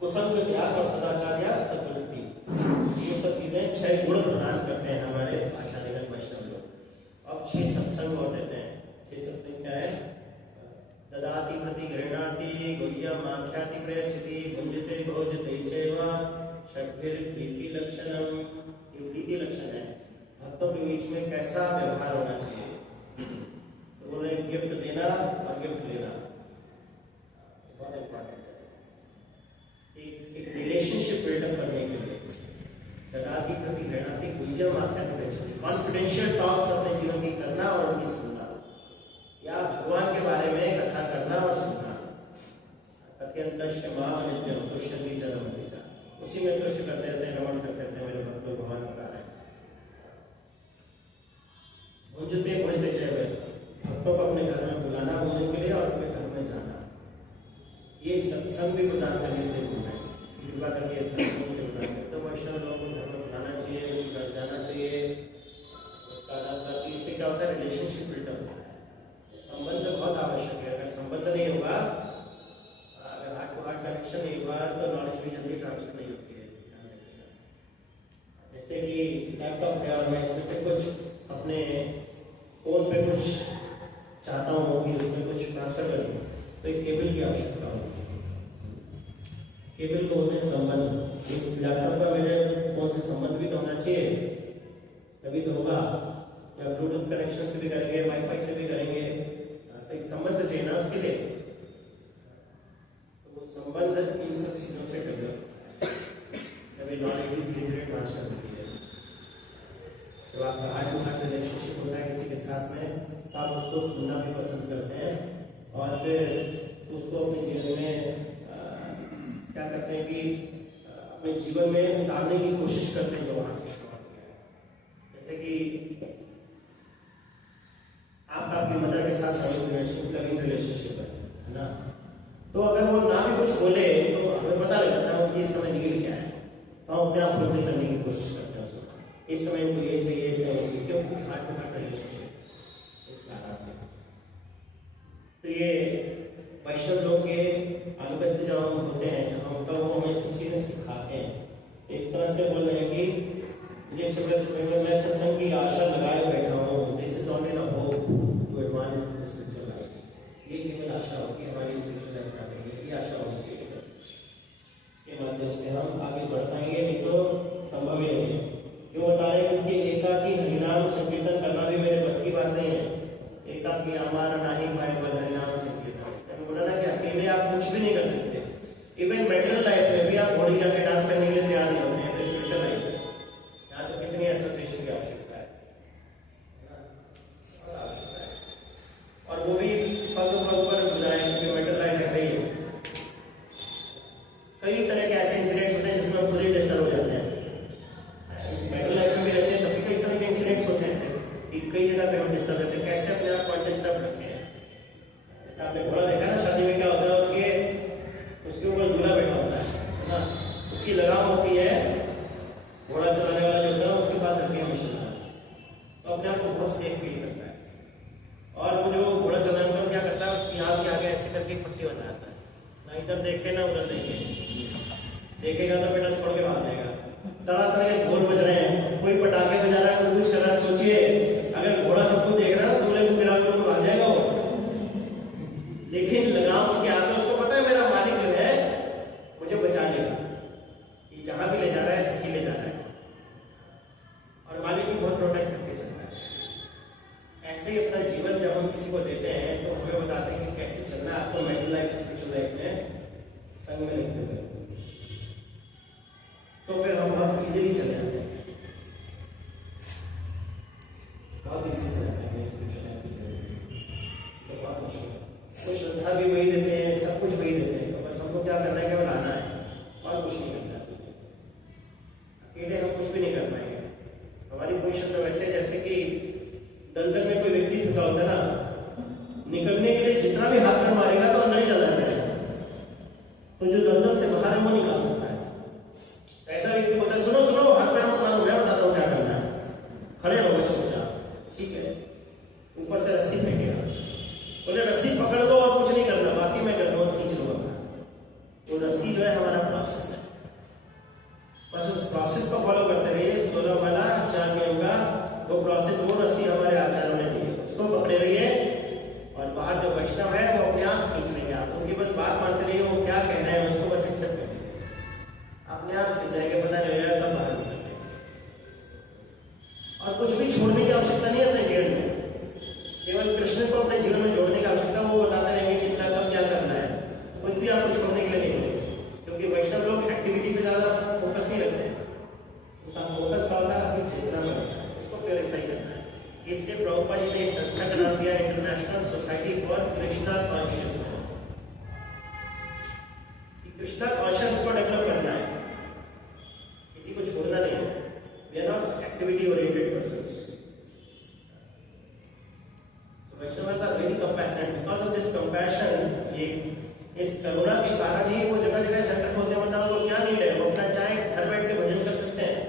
कुसंग ध्यान और सदाचार या सद्वृत्ति, ये सब चीजें 6 गुण प्रदान करते हैं हमारे आचार्यगण वैष्णव लोग। अब 6 सत्संग और देते हैं। 6 सत्संग क्या है? ददाति प्रति गृह्णाति गुह्यम आख्याति प्रयच्छति भुंजते भोजते चैव षड्भिर प्रीति लक्षणम। ये प्रीति लक्षण है, भक्तों के बीच में कैसा व्यवहार होना चाहिए। तो बोले गिफ्ट देना और गिफ्ट लेना बहुत इंपॉर्टेंट है। एक रिलेशनशिप बिल्डअप करने के लिए ददाति प्रति गृह्णाति गुह्यम आख्याति प्रयच्छति, कॉन्फिडेंशियल टॉक्स अपने जीवन की करना और उनकी सुनना, या भगवान के बारे में कथा करना और सुनना। कथयन्तश्च मां नित्यं तुष्यन्ति च रमन्ति च, उसी में तुष्ट करते रहते हैं, रमण करते रहते हैं, मेरे भक्त लोग भगवान का कार्य। भुंजते भोजते चैव, भक्तों को अपने घर में बुलाना भोजन के लिए और अपने घर में जाना। ये सत्संग भी प्रदान करने के लिए बोल रहे हैं, कृपा करके सत्संग के प्रदान करते। तो वैष्णव लोगों को घर में बुलाना चाहिए, उनके घर जाना चाहिए। इससे क्या होता है, रिलेशनशिप बिल्डअप होता है। संबंध बहुत आवश्यक है। अगर संबंध नहीं होगा, अगर हार्ट टू हार्ट कनेक्शन नहीं होगा, तो नॉलेज भी जल्दी ट्रांसफर नहीं होती है। जैसे कि लैपटॉप है और मैं इसमें से कुछ अपने फोन पे कुछ चाहता हूँ कि उसमें कुछ ट्रांसफर करूँ, तो एक केबल की आवश्यकता होती है। केबल को होते हैं संबंध। इस लैपटॉप का मेरे फोन से संबंध भी तो होना चाहिए, तभी तो होगा। या ब्लूटूथ कनेक्शन से भी करेंगे, वाईफाई से भी करेंगे, तो एक संबंध चाहिए ना उसके लिए। तो वो संबंध इन सब चीजों से डेवलप, तभी नॉलेज भी धीरे धीरे ट्रांसफर होती है। जब आपका हार्ट टू हार्ट रिलेशनशिप होता है किसी के साथ में, तो आप उसको सुनना भी पसंद करते हैं और फिर उसको अपने जीवन में क्या करते हैं कि अपने जीवन में उतारने की कोशिश करते हैं, जो वहां से शुरुआत किया है। जैसे कि आपकी मदर के साथ लविंग रिलेशनशिप है ना, तो अगर वो ना भी कुछ बोले तो हमें पता लग जाता है कि इस समय नीड क्या है, तो हम अपने आप फुलफिल करने की कोशिश करते हैं उसको। इस समय इनको ये चाहिए, इस समय क्यों, हार्ट टू हार्ट रिलेशनशिप इस कारण से। तो ये वैष्णव लोग के अनुगत्य जब हम होते हैं तो वो हमें सब चीजें सिखाते हैं। इस तरह से बोल रहे हैं कि मैं सत्संग की आशा लगाए बैठा हूँ, this is only the hope to advance in spiritual life. ये केवल आशा होती है हमारी स्पिरिचुअल लाइफ प्राप्त करने की, आशा होनी चाहिए। इसके माध्यम से हम आगे बढ़ पाएंगे, नहीं तो संभव ही नहीं है। क्यों बता रहे हैं? क्योंकि एकाकी हरिनाम संकीर्तन करना भी मेरे बस की बात नहीं है। एकाकी हमारा नाही भाई बल हरिनाम संकीर्तन बोला ना कि अकेले आप कुछ भी नहीं कर सकते। इवन मेटरल लाइफ में भी आप घोड़ी के आगे डांस करने के लिए तैयार नहीं होते हैं, तो स्पिरिचुअल लाइफ में यहाँ तो कितनी एसोसिएशन की आवश्यकता है, और वो भी पग पग पर बुझाएं, क्योंकि मेटरल लाइफ ऐसे ही है। कई तरह के ऐसे इंसिडेंट्स होते हैं जिसमें हम खुद ही डिस्टर्ब हो जाते हैं। मेटरल लाइफ में भी रहते हैं, सभी कई तरह के इंसिडेंट्स होते हैं ऐसे कि कई जगह पे हम डिस्टर्ब रहते हैं। कैसे अपने आप को डिस्टर्ब रखें? जैसे आपने घोड़ा देखा ना, शादी में क्या होता है, उसके ऊपर दूल्हा बैठा होता है ना, उसकी लगाम होती है, घोड़ा चलाने वाला जो होता है उसके पास रहती है मशीन, तो अपने आप को बहुत सेफ फील करता है। और वो जो घोड़ा चलाने वाला क्या करता है, उसकी आँख के आगे ऐसे करके एक पट्टी बना जाता है, ना इधर देखे ना उधर देखे, देखेगा तो बेटा छोड़ के भाग जाएगा। तरह तरह के ढोल बज रहे हैं, कोई पटाखे बजा रहा है, कोई कुछ कर रहा है। सोचिए अगर घोड़ा सबको देख रहा है ना, दूल्हे को गिरा कर भाग जाएगा वो। लेकिन लगाम उसके हाथ में, उसको पता है मेरा मालिक जो है मुझे बचा लेगा, ये जहां भी ले जा रहा है सही ले जा रहा है, और मालिक भी बहुत प्रोटेक्ट करके चलता है। ऐसे ही अपना जीवन जब हम किसी को देते हैं तो हमें बताते हैं कि कैसे चलना है आपको मेंटल लाइफ स्पिरिचुअल लाइफ में संग में लिखते हुए, तो फिर हम बहुत इजीली चले जाते हैं, बहुत इजी से जाते हैं स्पिरिचुअल लाइफ में। तो बहुत मुश्किल है, कुछ श्रद्धा भी वही देते हैं, सब कुछ वही देते हैं, तो बस हमको क्या करना है, केवल आना है और कुछ नहीं करना है। अकेले हम कुछ भी नहीं कर पाएंगे। हमारी पोजीशन तो वैसे है जैसे कि दलदल में कोई व्यक्ति फंसा होता है ना, निकलने के लिए जितना भी हाथ में मारेगा तो अंदर ही चल जाता है, तो जो दलदल से बाहर है वो निकाल सकता है। ऐसा व्यक्ति बोलता है, सुनो सुनो हाथ पैर मत मारो, मैं बताता हूँ क्या करना है, खड़े रहो बस चुपचाप, ठीक है। ऊपर से रस्सी फेंकेगा, बोले रस्सी पकड़ दो और कुछ नहीं करना, बाकी मैं कर दूंगा, खींच लूंगा। वो रस्सी जो है हमारा प्रोसेस है, बस उस प्रोसेस को फॉलो करते रहिए। 16 वाला 4 नियम का वो प्रोसेस, वो रस्सी हमारे आचार्यों ने दी है, उसको पकड़े रहिए, और बाहर जो वैष्णव है वो अपने आप खींच लेंगे। आप उनकी बस बात मानते रहिए, वो क्या कह रहे हैं उसको बस एक्सेप्ट कर लीजिए, अपने आप खींच जाएंगे, पता नहीं लगेगा कब बाहर निकलेंगे। और कुछ भी छोड़ने की आवश्यकता नहीं है अपने जीवन में, केवल कृष्ण को अपने जीवन में जोड़ने की आवश्यकता, वो बताते रहेंगे कितना कब क्या करना है। कुछ भी आपको छोड़ने के लिए नहीं होगा, क्योंकि वैष्णव लोग एक्टिविटी पे ज्यादा फोकस नहीं रखते हैं, उनका फोकस होता है आपकी चेतना में होता है, उसको प्योरीफाई करना है। इसलिए प्रभुपाद जी ने इस संस्था का नाम दिया international society for Krishna consciousness. Krishna conscious को डेवलप करना है, किसी को छोड़ना नहीं है। We are not activity oriented persons. Vaishnavas are very compassionate. Because of this compassion, इस करुणा के कारण ही वो जगह जगह सेंटर खोलते हैं, वरना उनको क्या नीड है, वो अपना चाहे घर बैठ के भजन कर सकते हैं,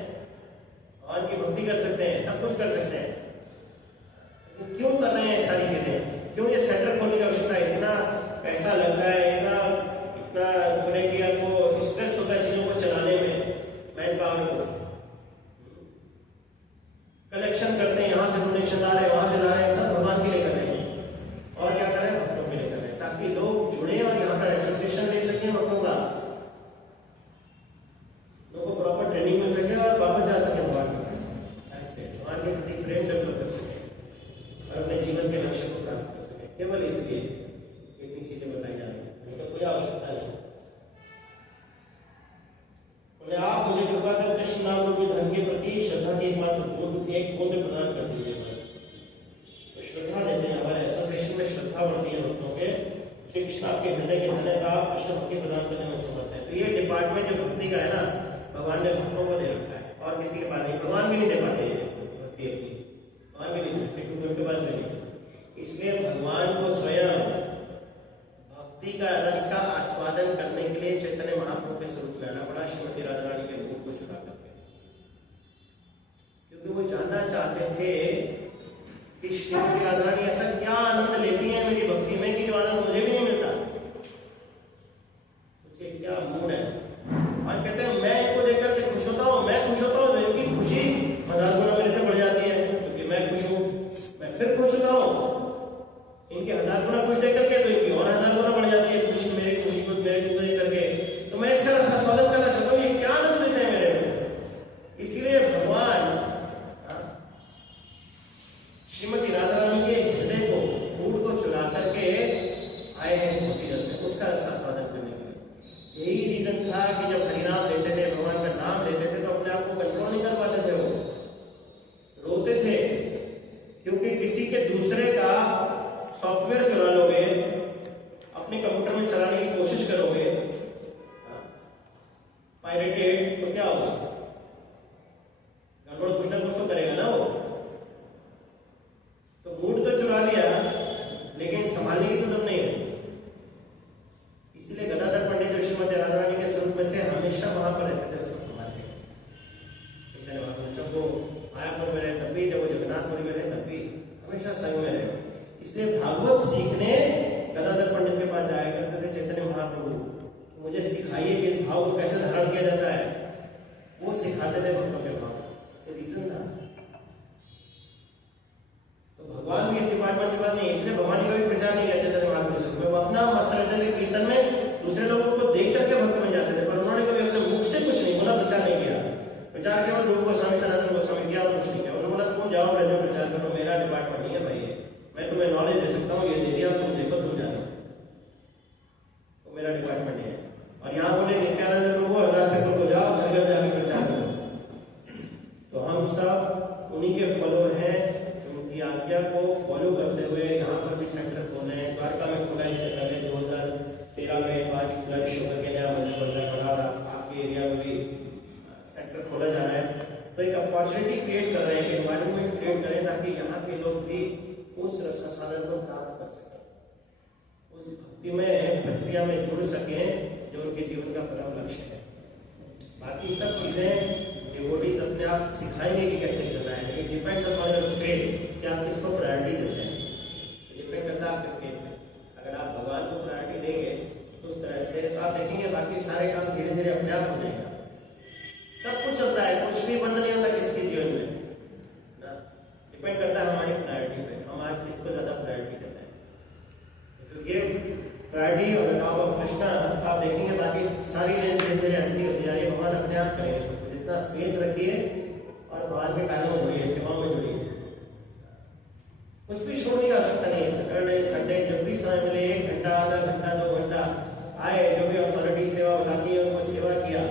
भगवान की भक्ति कर सकते हैं, सब कुछ कर सकते हैं। तो क्यों कर रहे हैं सारी चीजें? क्यों ये सेंटर खोलने की आवश्यकता है? इतना पैसा लगता है, इतना बोले कि आपको स्ट्रेस होता है चीजों को चलाने में, मैन पावर को कलेक्शन करते हैं, यहाँ से डोनेशन ला रहे हैं, वहां से ला रहे हैं, सब भगवान के लिए कर रहे हैं। और क्या कर रहे हैं? भक्तों के लिए कर रहे हैं, ताकि लोग जुड़े और यहाँ पर एसोसिएशन ले सकें भक्तों का, लोगों को प्रॉपर ट्रेनिंग मिल सके और वापस जा सके भगवान के पास, भगवान के प्रति प्रेम डेवलप कर सके और अपने जीवन के लक्ष्य को प्राप्त कर सके। केवल इसलिए इतनी चीजें बताई जा रही है, नहीं तो कोई आवश्यकता नहीं। बोले आप मुझे कृपा कर कृष्ण नाम रूपी धन के प्रति श्रद्धा की एकमात्र एक बूंद प्रदान कर दीजिए। बस तो श्रद्धा देते हैं, हमारे एसोसिएशन में श्रद्धा बढ़ती है भक्तों के। श्री कृष्ण आपके हृदय के धन है, आप कृष्ण भक्ति प्रदान करने में समर्थ है। तो ये डिपार्टमेंट जो भक्ति का है ना, भगवान ने भक्तों को दे रखा है, और किसी के पास नहीं। भगवान भी नहीं दे पाते भक्ति अपनी, भगवान भी नहीं देते क्योंकि उनके पास नहीं। इसलिए भगवान को स्वयं भक्ति का रस का आस्वादन करने के लिए चैतन्य महाप्रभु के स्वरूप में आना पड़ा, श्रीमती राधा रानी के रूप को चुरा करके, क्योंकि वो जानना चाहते थे कि श्रीमती राधा रानी ऐसा क्या आनंद लेती है मेरी भक्ति में कि जो आनंद मुझे भी नहीं मिलता। प्रचार केवल रूप गोस्वामी सनातन गोस्वामी किया और कुछ नहीं किया। उन्होंने बोला तुम जाओ ब्रज में प्रचार करो, मेरा डिपार्टमेंट नहीं है भाई, मैं तुम्हें नॉलेज दे सकता हूँ, ये दे दिया तुम देखो तुम जानो, तो मेरा डिपार्टमेंट नहीं है। और यहाँ बोले नित्यानंद प्रभु अरदास ठाकुर को जाओ घर घर जाके प्रचार करो। तो हम सब उन्हीं के फॉलो हैं जो उनकी आज्ञा को फॉलो करते हुए यहाँ पर भी सेंटर खोले हैं। द्वारका में खोला इससे पहले 2013 में, आज फ्लरिश होकर के नया मंदिर बन रहा है, आपके एरिया में भी सेक्टर खोला जा रहा है। तो एक अपॉर्चुनिटी क्रिएट कर रहे हैं कि एनवायरमेंट क्रिएट करें ताकि यहाँ के लोग भी उस रस साधन को प्राप्त कर सकें, उस भक्तिमय प्रक्रिया में जुड़ सकें जो उनके जीवन का परम लक्ष्य है। बाकी सब चीजें डिवोटीज अपने आप सिखाएंगे कि कैसे करना है, लेकिन डिपेंड्स अपॉन योर फेथ कि आप किसको प्रायोरिटी देते हैं। डिपेंड करता है आपके फेथ में। अगर आप भगवान को प्रायोरिटी देंगे तो उस तरह से तो आप देखेंगे बाकी सारे काम धीरे धीरे अपने आप हो जाएगा। सब कुछ चलता है, कुछ भी बंद नहीं होता किसी के जीवन में ना, डिपेंड करता है हमारी प्रायोरिटी पे, हम आज किसको ज्यादा प्रायोरिटी देते हैं। If you give priority on the top of Krishna, आप देखेंगे बाकी सारी रेंज धीरे धीरे एंट्री होती जा रही है, भगवान अपने आप करेंगे सब कुछ। इतना फेथ रखिए और भगवान के कार्यों में जुड़िए, सेवाओं में जुड़िए, कुछ भी छोड़ने की आवश्यकता नहीं है। सैटरडे संडे जब भी समय मिले, 1 घंटा, आधा घंटा, 2 घंटा आए, जो भी अथॉरिटी सेवा बताती है उनको सेवा किया।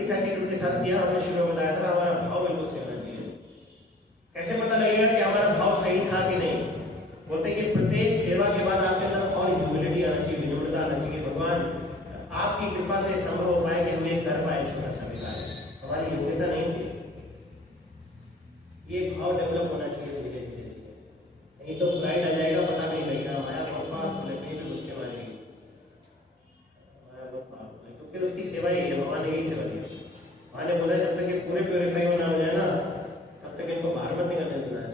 इस एटीट्यूड के साथ किया, हमने शुरू में बताया था हमारा भाव बिल्कुल सही होना चाहिए। कैसे पता लगेगा कि हमारा भाव सही था कि नहीं? बोलते कि प्रत्येक सेवा के बाद आपके अंदर और ह्यूमिलिटी आना चाहिए, विनम्रता आना चाहिए। भगवान आपकी कृपा से संभव हो पाए कि हम ये कर पाए, छोटा सा भी कार्य, हमारी योग्यता नहीं थी। ये भाव डेवलप होना चाहिए धीरे धीरे, नहीं तो प्राइड आ जाएगा, पता नहीं लगेगा माया बहुत लगती है उसके बारे में, तो फिर उसकी सेवा ही है। भगवान ने यही सेवा दी, भगवान ने बोला जब तक ये पूरे प्योरीफाई होना हो जाए ना तब तक इनको बाहर मत निकलने देना है।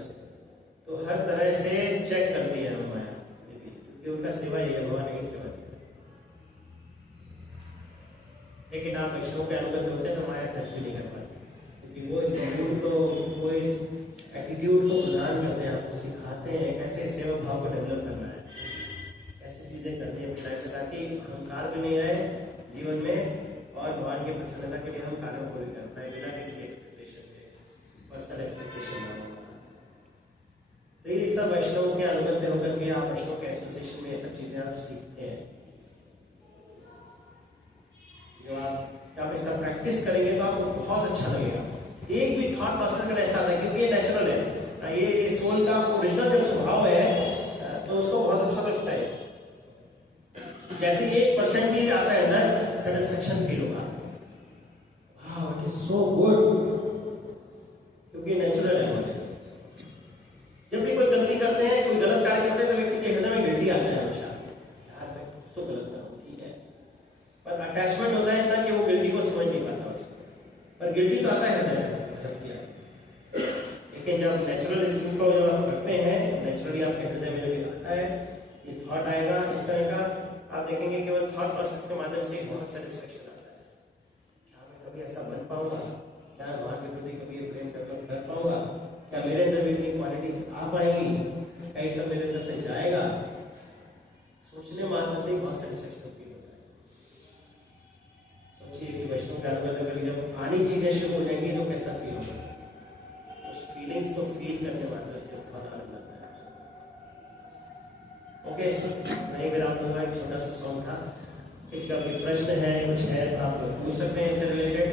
तो हर तरह से चेक करती है माया, क्योंकि उनका सेवा ही है, भगवान ने यही सेवा दी। लेकिन आप वैष्णव के अनुगत होते हैं तो माया टच भी नहीं कर पाती, क्योंकि वो इस एटीट्यूड को प्रदान करते हैं, आपको सिखाते हैं कैसे सेवा भाव को डेवलप करना है, कैसे चीजें करनी है, ताकि अहंकार भी नहीं आए जीवन में और भगवान की प्रसन्नता के लिए हम कार्य पूरे कर पाए बिना किसी एक्सपेक्टेशन के, पर्सनल एक्सपेक्टेशन ना हो। तो ये सब वैष्णव के अनुगत्य होकर के आप वैष्णव के एसोसिएशन में ये सब चीजें आप सीखते हैं। जो आप इसका प्रैक्टिस करेंगे तो आपको बहुत अच्छा लगेगा। एक भी थॉट प्रोसेस अगर ऐसा है, क्योंकि ये नेचुरल है, ये सोल का ओरिजिनल जब स्वभाव है तो उसको बहुत अच्छा लगता है। जैसे 1% ही आता है ना, सेटिस्फैक्शन फील होगा, वाह इट इज सो गुड, क्योंकि नेचुरल है हमारे। जब भी कोई गलती करते हैं, कोई गलत कार्य करते हैं तो व्यक्ति के हृदय में गिल्टी आता है हमेशा, यार मैं कुछ तो गलत कर रहा हूं, ठीक है, पर अटैचमेंट होता है इतना कि वो गिल्टी को समझ नहीं पाता उसको, पर गिल्टी तो आता है हृदय में गलत किया। लेकिन जब नेचुरल इंस्टिंक्ट को जब आप करते हैं, नेचुरली आपके हृदय में जब आता है, ये थॉट आएगा इस तरह का, आप देखेंगे केवल थॉट प्रोसेस के माध्यम से बहुत सेटिस्फैक्शन आता है। क्या मैं कभी ऐसा बन पाऊंगा? क्या भगवान के प्रति कभी प्रेम डेवलप कर पाऊंगा? क्या मेरे अंदर भी इतनी क्वालिटीज आ पाएंगी? क्या ये सब मेरे अंदर से जाएगा? सोचने मात्र से ही बहुत सेटिस्फैक्शन फील होता है। सोचिए कि वैष्णव का अनुगत करके जब आनी चीजें शुरू हो जाएंगी तो कैसा फील होगा? उस फीलिंग्स को फील करने मात्र से बहुत आनंद आता है। ओके, नहीं मेरा आप लोगों का एक छोटा सा सॉन्ग था, इसका कोई प्रश्न है, कुछ है तो आप लोग पूछ सकते हैं इससे रिलेटेड।